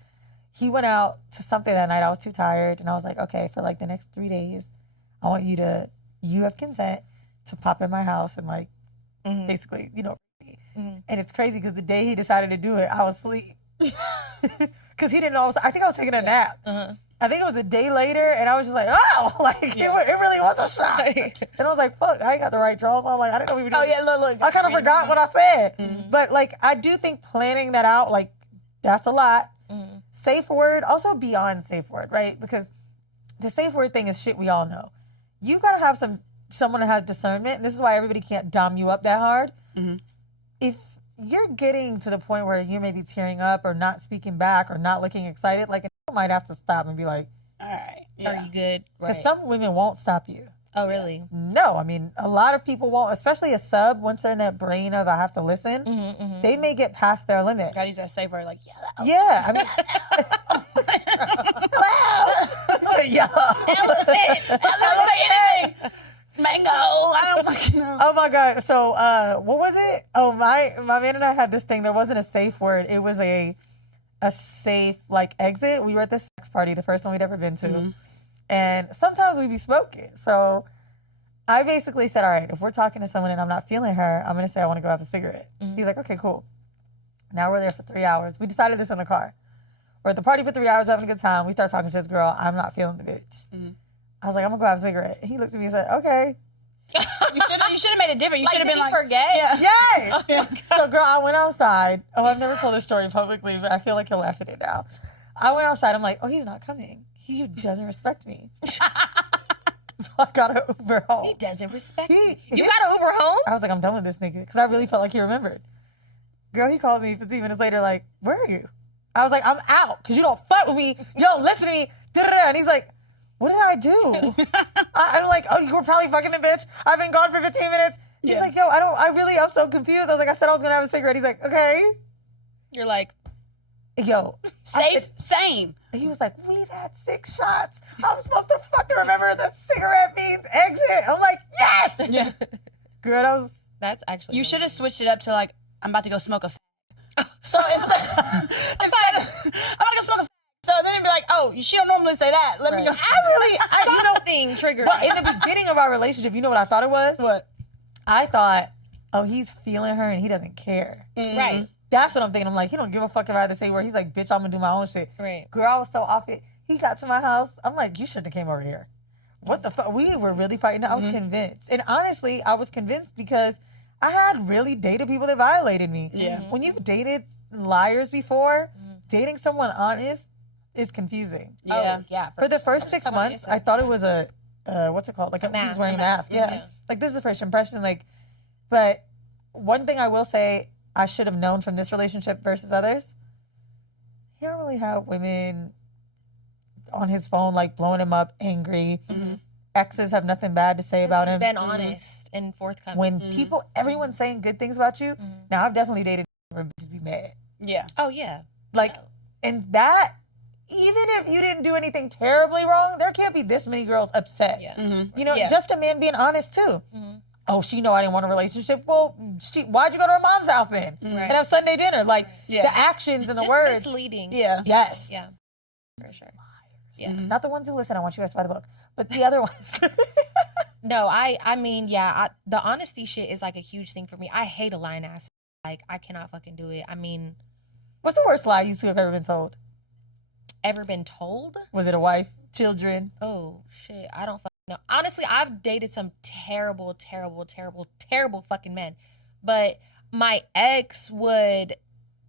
He went out to something that night. I was too tired, and I was like, okay, for, like, the next 3 days, I want you have consent to pop in my house and, like, basically, and it's crazy because the day he decided to do it, I was asleep. Because he didn't know, I think I was taking a nap. I think it was a day later, and I was just like, oh, like, it really was a shot. And I was like, fuck, I ain't got the right drawers on. Like, I didn't know we were doing look. I kind of forgot what I said. But, like, I do think planning that out, like, that's a lot. Safe word, also beyond safe word, right? Because the safe word thing is shit we all know. You got to have someone that has discernment, and this is why everybody can't dom you up that hard. If you're getting to the point where you may be tearing up or not speaking back or not looking excited, like, you might have to stop and be like, all right. Are you good? Because some women won't stop you. Oh, really? No, I mean, a lot of people won't, especially a sub, once they're in that brain of I have to listen, they may get past their limit. Gotta use that safe word, like, yellow. Yeah, I mean, yeah. Elephant. I don't say anything. Mango. I don't fucking know. Oh my God. So, what was it? Oh, my man and I had this thing. There wasn't a safe word. It was a safe, like, exit. We were at this sex party, the first one we'd ever been to. And sometimes we'd be smoking. So I basically said, all right, if we're talking to someone and I'm not feeling her, I'm going to say I want to go have a cigarette. He's like, okay, cool. Now we're there for 3 hours. We decided this in the car. We're at the party for 3 hours, having a good time. We start talking to this girl. I'm not feeling the bitch. I was like, I'm going to go have a cigarette. He looked at me and said, okay. You should have made it different. You should have been like, forget? Yay! So, girl, I went outside. Oh, I've never told this story publicly, but I feel like you'll laugh at it now. I went outside. I'm like, oh, he's not coming. He doesn't respect me. So I got an Uber home. He doesn't respect me. You got an Uber home? I was like, I'm done with this nigga. Because I really felt like he remembered. Girl, he calls me 15 minutes later, like, where are you? I was like, I'm out, because you don't fuck with me. You don't listen to me. And he's like, what did I do? I'm like, oh, you were probably fucking the bitch. I've been gone for 15 minutes. He's like, yo, I'm so confused. I was like, I said I was going to have a cigarette. He's like, okay. You're like, yo. Same. He was like, we've had 6 shots. I'm supposed to fucking remember the cigarette means exit. I'm like, yes. Yeah. Girl, that's actually. You should have switched it up to like, I'm about to go smoke a So instead of, I'm about to go smoke a so then it'd be like, oh, she don't normally say that. Let me know. Something triggered. But in the beginning of our relationship, you know what I thought it was? What? I thought, oh, he's feeling her and he doesn't care. Mm-hmm. Right. That's what I'm thinking. I'm like, he don't give a fuck if I have to say where. He's like, bitch, I'm gonna do my own shit. Right. Girl, I was so off it. He got to my house. I'm like, you shouldn't have came over here. What the fuck? We were really fighting. I was convinced. And honestly, I was convinced because I had really dated people that violated me. Yeah. When you've dated liars before, dating someone honest is confusing. Yeah. Oh, yeah. For the first 6 months, I thought it was a, what's it called? Like he was wearing a mask. Yeah. Like this is the first impression. Like, but one thing I will say I should have known from this relationship versus others, he don't really have women on his phone like blowing him up, angry. Exes have nothing bad to say about him. Been honest and forthcoming. When everyone's saying good things about you, now I've definitely dated where bitches be mad. Yeah. Oh yeah. Like, and that, even if you didn't do anything terribly wrong, there can't be this many girls upset. Yeah. You know, just a man being honest too. Oh, she know I didn't want a relationship. Well, why'd you go to her mom's house then and have Sunday dinner? Like the actions and the Just words. misleading. Yeah. Yes. Yeah. For sure. Yeah. Not the ones who listen. I want you guys to buy the book, but the other ones. No, I mean, yeah, the honesty shit is like a huge thing for me. I hate a lying ass. Like, I cannot fucking do it. I mean, what's the worst lie you two have ever been told? Ever been told? Was it a wife, children? Oh shit, I don't fucking know. Honestly, I've dated some terrible fucking men, but my ex would,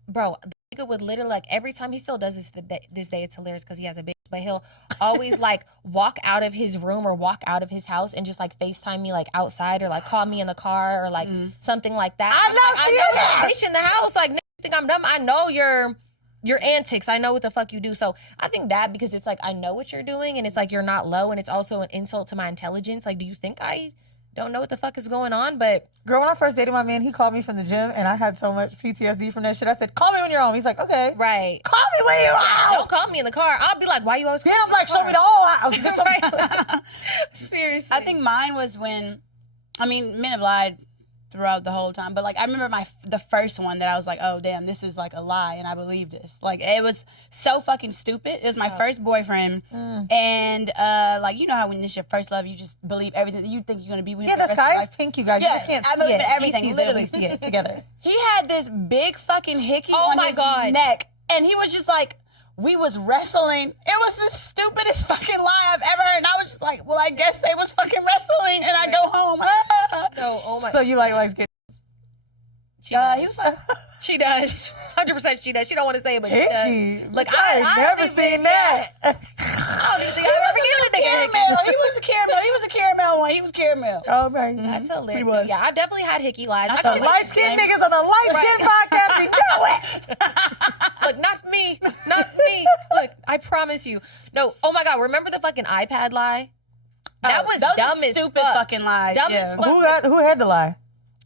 bro, the nigga would literally, like, every time, he still does this this day, it's hilarious because he has a bitch, but he'll always like walk out of his room or walk out of his house and just like FaceTime me like outside or like call me in the car or like something like that. I know bitch in the house, like, nigga, you think I'm dumb? I know your antics. I know what the fuck you do. So I think that, because it's like, I know what you're doing and it's like, you're not low, and it's also an insult to my intelligence. Like, do you think I don't know what the fuck is going on? But girl, when I first dated my man, he called me from the gym and I had so much PTSD from that shit. I said, call me when you're home. He's like, okay. right. Call me when you're out. Don't call me in the car. I'll be like, why you always Then I'm like, show me the whole house. Bitch, Seriously. I think mine was when, I mean, men have lied throughout the whole time, but like I remember the first one that I was like, oh damn, this is like a lie, and I believe this. Like, it was so fucking stupid. It was my first boyfriend, and like, you know how when it's your first love, you just believe everything. You think you're gonna be with him. yeah, the sky is pink, you guys. You just can't I see believe it. in everything. He sees Literally it, we see it together. He had this big fucking hickey Oh on my his God. neck, and he was just like, we was wrestling. It was the stupidest fucking lie I've ever heard. And I was just like, well, I guess they was fucking wrestling, and I go home. No, oh my. So you like get She does. She does. 100% she does. She don't want to say it, but she hickey? does. Like, I ain't never seen that. I don't even think I've ever given a nigga hickey. He was a caramel. He was a caramel one. He was caramel. Oh, right. That's hilarious. He was. Yeah, I've definitely had hickey lies. I The can't light-skinned explain. niggas on the light-skinned podcast, we know it. Look, not me. Not me. Look, I promise you. No, oh my God, remember the fucking iPad lie? That was those dumb are as stupid fuck. fucking lies. Dumb Yeah. as fuck. Who had the lie?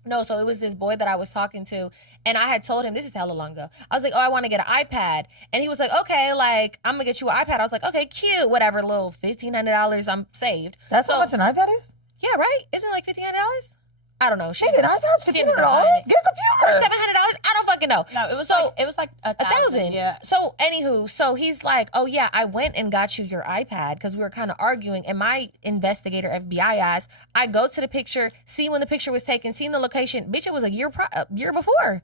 No, so it was this boy that I was talking to, and I had told him, this is hella long ago. I was like, oh, I want to get an iPad. And he was like, okay, like, I'm going to get you an iPad. I was like, okay, cute, whatever, little $1,500, I'm saved. That's how much an iPad is? Yeah, right? Isn't it like $1,500? I don't know. Nigga, an iPad's $1,500? Get a Or computer. $700? I don't fucking know. No, it was so, like a thousand. Yeah. So, anywho, so he's like, oh, yeah, I went and got you your iPad because we were kind of arguing. And my investigator, FBI asked, I go to the picture, see when the picture was taken, seen the location. Bitch, it was a year before.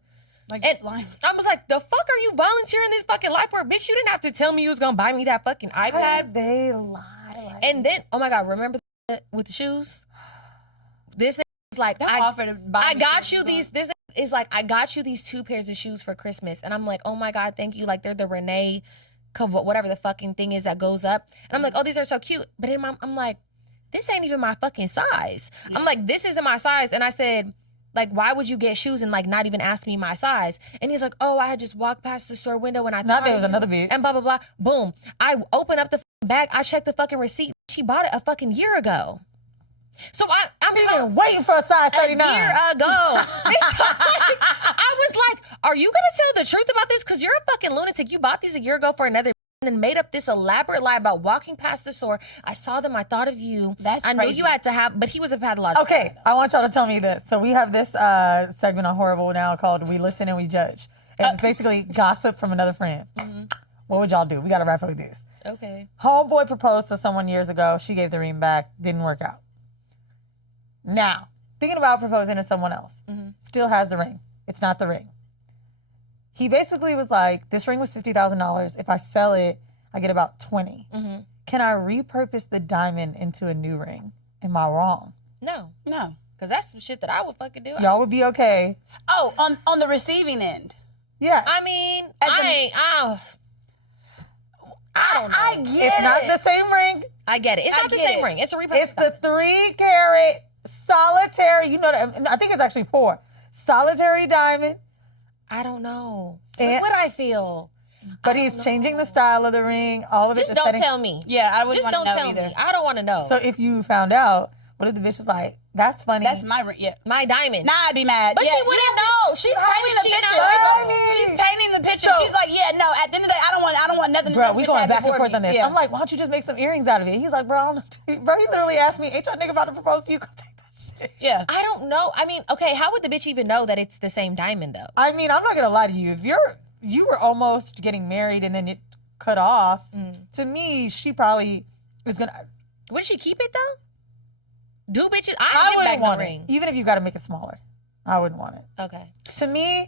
Like, And lying. I was like, the fuck are you volunteering this fucking life for? Bitch, you didn't have to tell me you was going to buy me that fucking iPad. They lie. Like, And then, oh my God, remember with the shoes? This thing is like, I got you these, this is like, I got you these 2 pairs of shoes for Christmas. And I'm like, oh my God, thank you. Like, they're the Renee, whatever the fucking thing is that goes up. And I'm like, oh, these are so cute. But then I'm like, this ain't even my fucking size. Yeah. I'm like, this isn't my size. And I said, Like, why would you get shoes and like not even ask me my size? And he's like, oh, I had just walked past the store window and I thought there was another bitch. And blah, blah, blah. Boom. I open up the bag. I checked the fucking receipt. She bought it a fucking year ago. So I'm been waiting for a size 39. A year ago. I was like, are you going to tell the truth about this? Because you're a fucking lunatic. You bought these a year ago for another and then made up this elaborate lie about walking past the store. I saw them. I thought of you. That's I knew crazy. you had to have, but he was a pathological. Okay, I want y'all to tell me this. So we have this segment on Horrible now called We Listen and We Judge. And it's basically gossip from another friend. Mm-hmm. What would y'all do? We got to wrap it like this. Okay. Homeboy proposed to someone years ago. She gave the ring back. Didn't work out. Now, thinking about proposing to someone else. Still has the ring. It's not the ring. He basically was like, this ring was $50,000. If I sell it, I get about 20. Can I repurpose the diamond into a new ring? Am I wrong? No. No. Because that's some shit that I would fucking do. Y'all would be okay. Oh, on the receiving end. Yeah. I mean, I get It's it. not the same ring. I get it. It's not the get same it. ring. It's a repurpose. It's the 3-carat solitary. You know that. I think it's actually 4. Solitary diamond. I don't know. And- What would I feel? But he's changing the style of the ring. All of it. Just the don't setting. tell me. Yeah, I wouldn't Just want don't to know tell either. me. I don't want to know. So if you found out, what if the bitch was like, "That's funny." That's my ring. Yeah. My diamond. Nah, I'd be mad. But Yeah, she wouldn't know. She's How painting would the she picture. know? She's painting the picture. So- She's like, yeah, no. At the end of the day, I don't want nothing. Bro, we going back and forth on this. Yeah. I'm like, why don't you just make some earrings out of it? He's like, bro, I don't know. Bro, he literally asked me, ain't your nigga about to propose to you? Go take that shit. Yeah. I don't know. I mean, okay, how would the bitch even know that it's the same diamond though? I mean, I'm not gonna lie to you. If you were almost getting married and then it cut off, to me, she probably is gonna. Would she keep it though? Do bitches? I I give wouldn't back the want ring. it. Even if you got to make it smaller, I wouldn't want it. Okay. To me,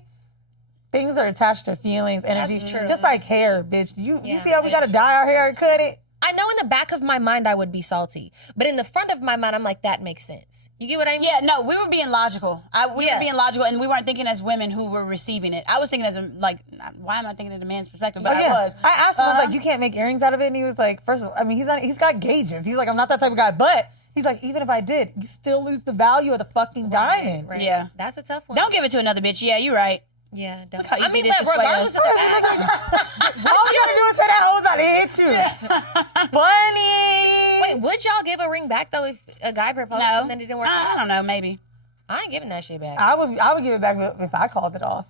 things are attached to feelings, energy. That's true. Just like hair, bitch. You Yeah, see how we that's gotta dye our hair and cut it? I know in the back of my mind I would be salty, but in the front of my mind I'm like, that makes sense. You get what I mean? Yeah, no, we were being logical. We Yeah. were being logical, and we weren't thinking as women who were receiving it. I was thinking as like, why am I thinking in a man's perspective? But Oh, yeah. I was. I asked him, I was like, you can't make earrings out of it? And he was like, first of all, I mean, he's got gauges. He's like, I'm not that type of guy. But he's like, even if I did, you still lose the value of the fucking diamond. Right. Yeah. That's a tough one. Don't give it to another bitch. Yeah, you're right. Yeah, don't. how I easy mean, it is but to sway regardless us. of the fact. All you gotta do is say that I was about to hit you. Bunny. Wait, would y'all give a ring back though if a guy proposed No. and then it didn't work I out? don't know. Maybe. I ain't giving that shit back. I would give it back if I called it off.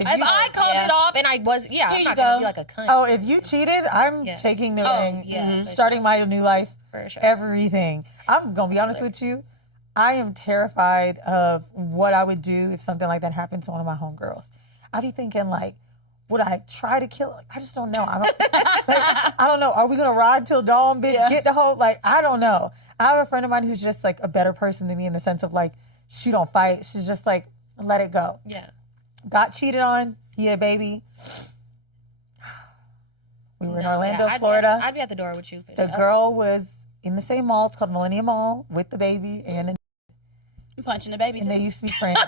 If I called Yeah. it off and I was, Here I'm you not gonna go. be like a cunt. Oh, if you cheated, I'm Yeah. taking the Oh, ring, yeah, for starting my new life, For sure. everything. I'm gonna be honest with you. I am terrified of what I would do if something like that happened to one of my homegirls. I'd be thinking like, would I try to kill her? I just don't know. I don't know. Are we gonna ride till dawn, bitch? Yeah. Get the whole like, I don't know. I have a friend of mine who's just like a better person than me in the sense of like, she don't fight. She's just like, let it go. Yeah. Got cheated on. He had a baby. We were in Orlando, Yeah, Florida. I'd be at the door with you. For The sure. girl was in the same mall. It's called Millennium Mall with the baby, and I'm punching the baby. they Too. used to be friends.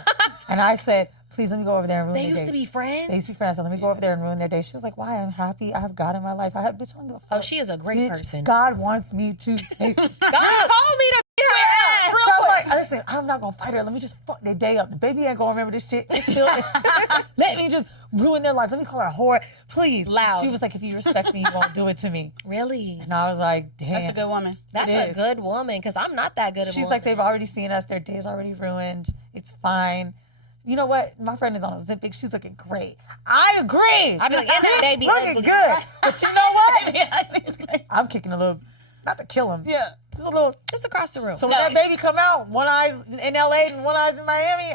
And I said, please let me go over there and ruin They their used day. to be friends. They used to be friends. So let me go over there and ruin their day. She was like, why? I'm happy. I have God in my life. I have, bitch, I don't give a fuck. Oh, she is a great Bitch, person. God wants me to take God told me to beat her ass. So I'm like, listen, I'm not gonna fight her. Let me just fuck their day up. The baby ain't gonna remember this shit. It's still, let me just ruin their lives. Let me call her a whore, please. Loud. She was like, if you respect me, you won't do it to me. Really? And I was like, damn. That's a good woman. That's It a is. good woman because I'm not that good of a She's woman. like, they've already seen us. Their day's already ruined. It's fine. You know what? My friend is on Ozempic. She's looking great. I agree. I'd be like, and that baby looking ugly. good. But you know what? Yeah, I think it's great. I'm kicking a little, not to kill him. Yeah. Just a little. Just across the room. So when that baby come out, one eye's in LA and one eye's in Miami,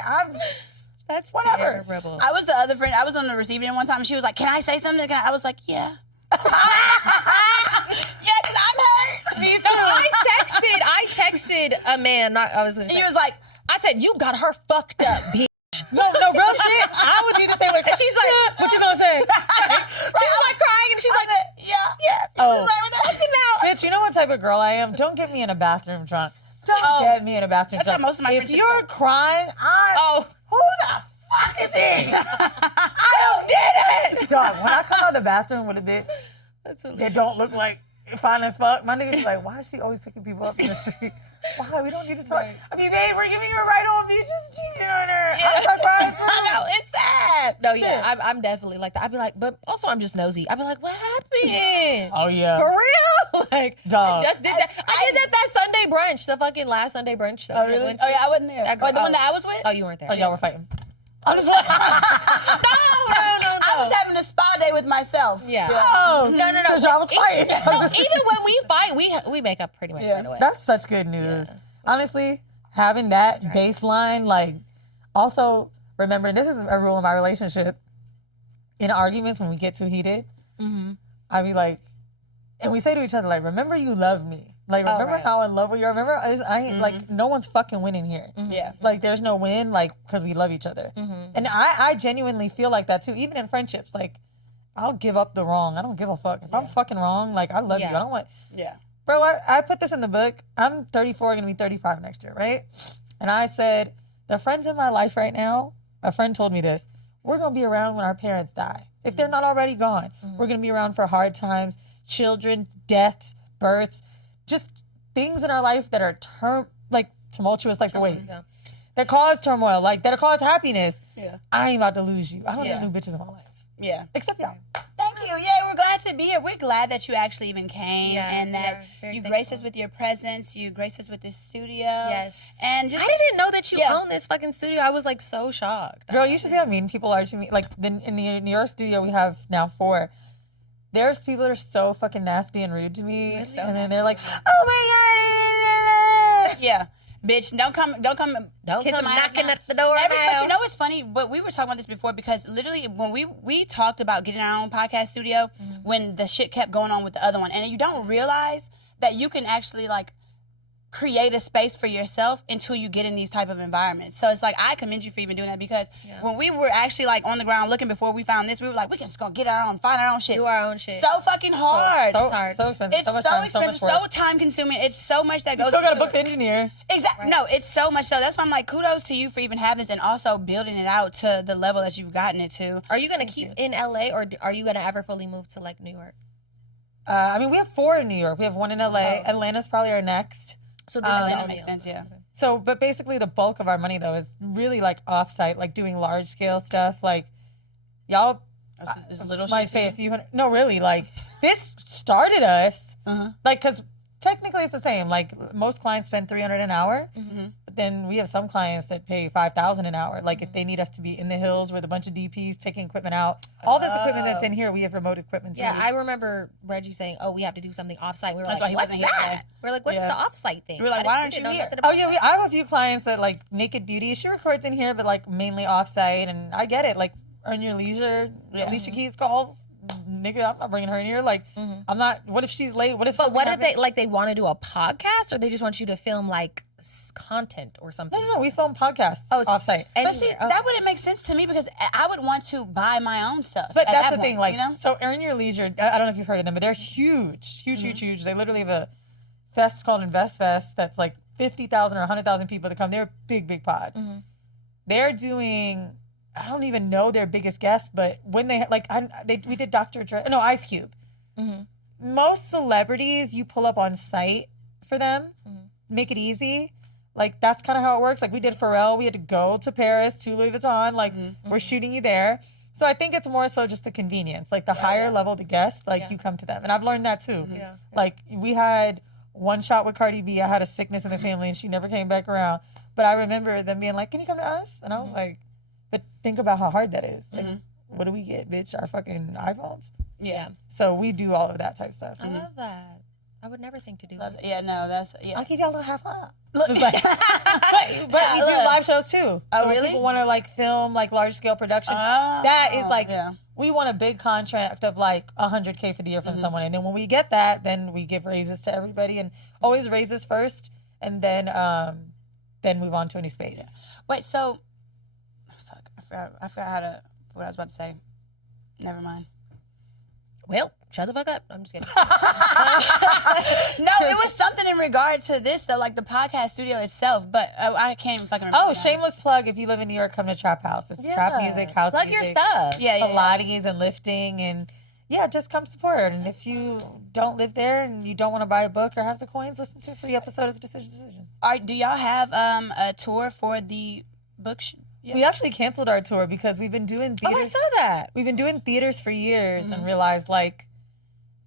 that's whatever. terrible. I was the other friend. I was on the receiving end one time, and she was like, "Can I say something?" I was like, "Yeah." Yeah, because I'm hurt. Me too. No, I texted a man. I was gonna And say, he was like, I said, you got her fucked up, bitch. No, real shit. I would need to say what. And she's like, what you gonna say? She was like crying and she's like, "Yeah." Oh, now. bitch, you know what type of girl I am? Don't get me in a bathroom drunk. Don't Oh. get me in a bathroom That's how drunk. most of my If friendships you're go. crying, oh, who the fuck is he? I did it. Dog, when I come out of the bathroom with a bitch that's a that don't look like fine as fuck, my nigga be like, why is she always picking people up in the street? Why? We don't need to talk. Right. I mean, babe, we're giving you a ride home. You just cheated on her. I start crying too. I know, it's sad. No, yeah, I'm definitely like that. I'd be like, but also I'm just nosy. I'd be like, what happened? Oh yeah. For real? Like, Dog. I just did that. I did that Sunday brunch, the fucking last Sunday brunch. Stuff Oh, really? Oh, yeah, I wasn't there. That girl- the one that I was with? Oh, you weren't there. Oh, y'all were fighting. I'm just like, I was having a spa day with myself. Yeah. oh, No. because y'all was fighting. No, even when we fight, we make up pretty much right away. That's such good news. Honestly, having that baseline, like, also remember, this is a rule in my relationship. In arguments, when we get too heated, I be like, and we say to each other, like, remember you love me. Like, remember how in love we are? Remember, I ain't, like, no one's fucking winning here. Yeah. Like, there's no win, like, because we love each other. And I genuinely feel like that, too. Even in friendships, like, I'll give up the wrong. I don't give a fuck. If I'm fucking wrong, like, I love you. I don't want... Yeah. Bro, I put this in the book. I'm 34, going to be 35 next year, right? And I said, the friends in my life right now, a friend told me this, we're going to be around when our parents die. If they're not already gone, we're going to be around for hard times, children, deaths, births, just things in our life that are tumultuous, like the way that cause turmoil, like that cause happiness. Yeah. I ain't about to lose you. I don't need new bitches in my life. Yeah. Except y'all. Thank you. Yeah, we're glad to be here. We're glad that you actually even came and that you graced us with your presence. You graced us with this studio. Yes. And just I didn't know that you own this fucking studio. I was like so shocked. Girl, you should see how mean people are to me. Like in the New York studio, we have now 4. There's people that are so fucking nasty and rude to me, and then they're like, "Oh my god!" Yeah, bitch, don't come kissing my ass knocking now. at the door. But you know what's funny? But we were talking about this before because literally when we talked about getting our own podcast studio, when the shit kept going on with the other one, and you don't realize that you can actually like create a space for yourself until you get in these type of environments. So it's like, I commend you for even doing that because when we were actually like on the ground looking before we found this, we were like, we can just go get our own, find our own shit. Do our own shit. So fucking hard. So, It's hard. so expensive. It's so much so time, expensive, so much work. so time consuming. It's so much that goes You still gotta into book the engineer. Exactly. No, it's so much so. That's why I'm like, kudos to you for even having this and also building it out to the level that you've gotten it to. Are you gonna keep in LA or are you gonna ever fully move to like New York? I mean, we have 4 in New York. We have 1 in LA. Atlanta's probably our next. So this is That makes sense, yeah. So, but basically the bulk of our money though is really like offsite, like doing large scale stuff. Like y'all This little might shit pay too? a few hundred. No, really, like this started us. Like, cause technically it's the same. Like most clients spend $300 an hour, but then we have some clients that pay $5,000 an hour. Like if they need us to be in the hills with a bunch of DPs taking equipment out, all this equipment that's in here, we have remote equipment too. Yeah, I remember Reggie saying, "Oh, we have to do something offsite." We were That's why like, he "What's wasn't here that?" today. We're like, "What's Yeah. the offsite thing?" We were like, I "Why didn't aren't you know here?" nothing Oh about yeah, that. I have a few clients that like Naked Beauty. She records in here, but like mainly offsite, and I get it. Like earn your leisure. Alicia Keys calls, nigga. I'm not bringing her in here. Like I'm not. What if she's late? What if? But what if happens? they like? They want to do a podcast, or they just want you to film like content or something? No, we film podcasts offsite. But see, that wouldn't make sense to me because I would want to buy my own stuff. But at that's that the point, thing, like, you know? so Earn Your Leisure, I don't know if you've heard of them, but they're huge. They literally have a fest called Invest Fest that's like 50,000 or 100,000 people that come. They're a big, big pod. They're doing, I don't even know their biggest guest, but when they, like, we did Dr. Dre, no, Ice Cube. Most celebrities, you pull up on site for them, make it easy. Like, that's kind of how it works. Like, we did Pharrell. We had to go to Paris, to Louis Vuitton. Like, we're shooting you there. So I think it's more so just the convenience. Like, the higher level the guest, like, you come to them. And I've learned that, too. Like, we had one shot with Cardi B. I had a sickness in the family, and she never came back around. But I remember them being like, can you come to us? And I was like, but think about how hard that is. Like, what do we get, bitch? Our fucking iPhones? Yeah. So we do all of that type of stuff. I love that. I would never think to do Love that. it. Yeah, no, that's, yeah. I'll give y'all a little half off. Look. Just like, but we do live shows too. Oh, So when really? people want to like film like large scale production. Oh, That is like, yeah. we want a big contract of like $100K for the year from someone. And then when we get that, then we give raises to everybody and always raises first. And then move on to any space. Yeah. Wait, so, fuck, I forgot how to, what I was about to say. Never mind. Well, shut the fuck up. I'm just kidding. No, it was something in regard to this, though, like the podcast studio itself, but I can't even fucking remember. Oh, shameless plug. If you live in New York, come to Trap House. It's trap music, house Plug music. your stuff. Yeah, yeah, yeah. Pilates and lifting and yeah, just come support. And if you don't live there and you don't want to buy a book or have the coins, listen to a free episode of Decisions. Do y'all have a tour for the book We actually canceled our tour because we've been doing theaters. Oh, I saw that. We've been doing theaters for years and realized, like,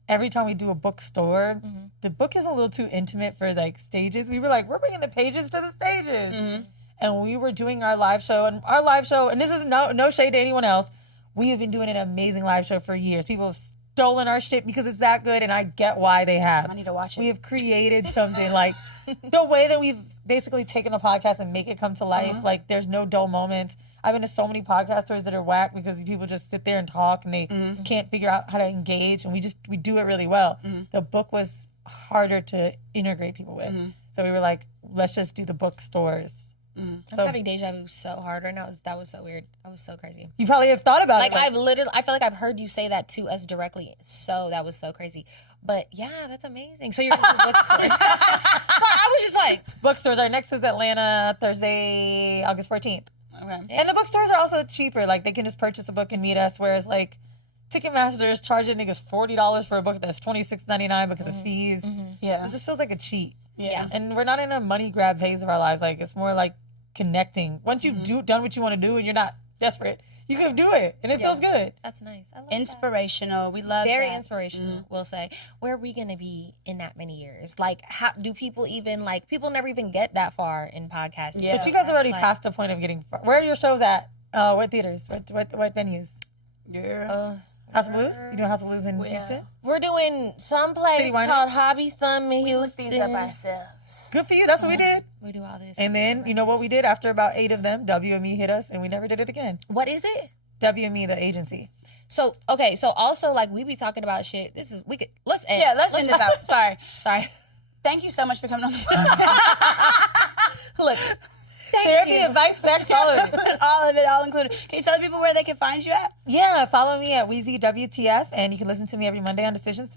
every time we do a bookstore, the book is a little too intimate for, like, stages. We were like, we're bringing the pages to the stages. And we were doing our live show, and this is no shade to anyone else, we have been doing an amazing live show for years. People have stolen our shit because it's that good, and I get why they have. I need to watch it. We have created something, like, the way that we've basically taken the podcast and make it come to life. Like, there's no dull moments. I've been to so many podcasters that are whack because people just sit there and talk and they can't figure out how to engage, and we do it really well. The book was harder to integrate people with. So we were like, let's just do the bookstores. I'm having deja vu so hard right now. That was so weird. That was so crazy. You probably have thought about Like, it. I feel like I've heard you say that to us directly. So that was so crazy. But yeah, that's amazing. So you're going to bookstores. So I was just like, Bookstores. Our next is Atlanta, Thursday, August 14th. Okay. And the bookstores are also cheaper. Like, they can just purchase a book and meet us, whereas, like, Ticketmaster is charging niggas $40 for a book that's $26.99 because of fees. Yeah. It just feels like a cheat. Yeah. And we're not in a money grab phase of our lives. Like, it's more like connecting. Once you've done what you want to do and you're not desperate, you can do it. And it feels good. that's nice. I love Inspirational. We love Very that. inspirational, we'll say. Where are we going to be in that many years? Like, how do people even, like, people never even get that far in podcasting. Yeah. But you guys are already past the point of getting far. Where are your shows at? What theaters? What venues? Yeah. House of Blues? You doing House of Blues in Houston? We're doing some place City Winery? called Hobby Thumb in Houston. These up ourselves. Good for you. That's what we did. We do all this. And then, you know what we did? After about 8 of them, WME hit us, and we never did it again. What is it? WME, the agency. So, okay, so also, like, we be talking about shit. Let's end. Yeah, let's end this out. Sorry. Sorry. Thank you so much for coming on the podcast. Look, Therapy, advice, sex, all of it. All of it, all included. Can you tell people where they can find you at? Yeah, follow me at Weezy WTF, and you can listen to me every Monday on Decisions.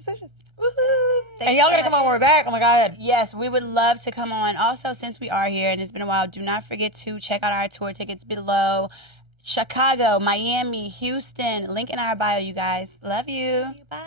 Woohoo. And y'all gotta come on when we're back. Oh my God. Yes, we would love to come on. Also, since we are here and it's been a while, do not forget to check out our tour tickets below. Chicago, Miami, Houston. Link in our bio, you guys. Love you. bye.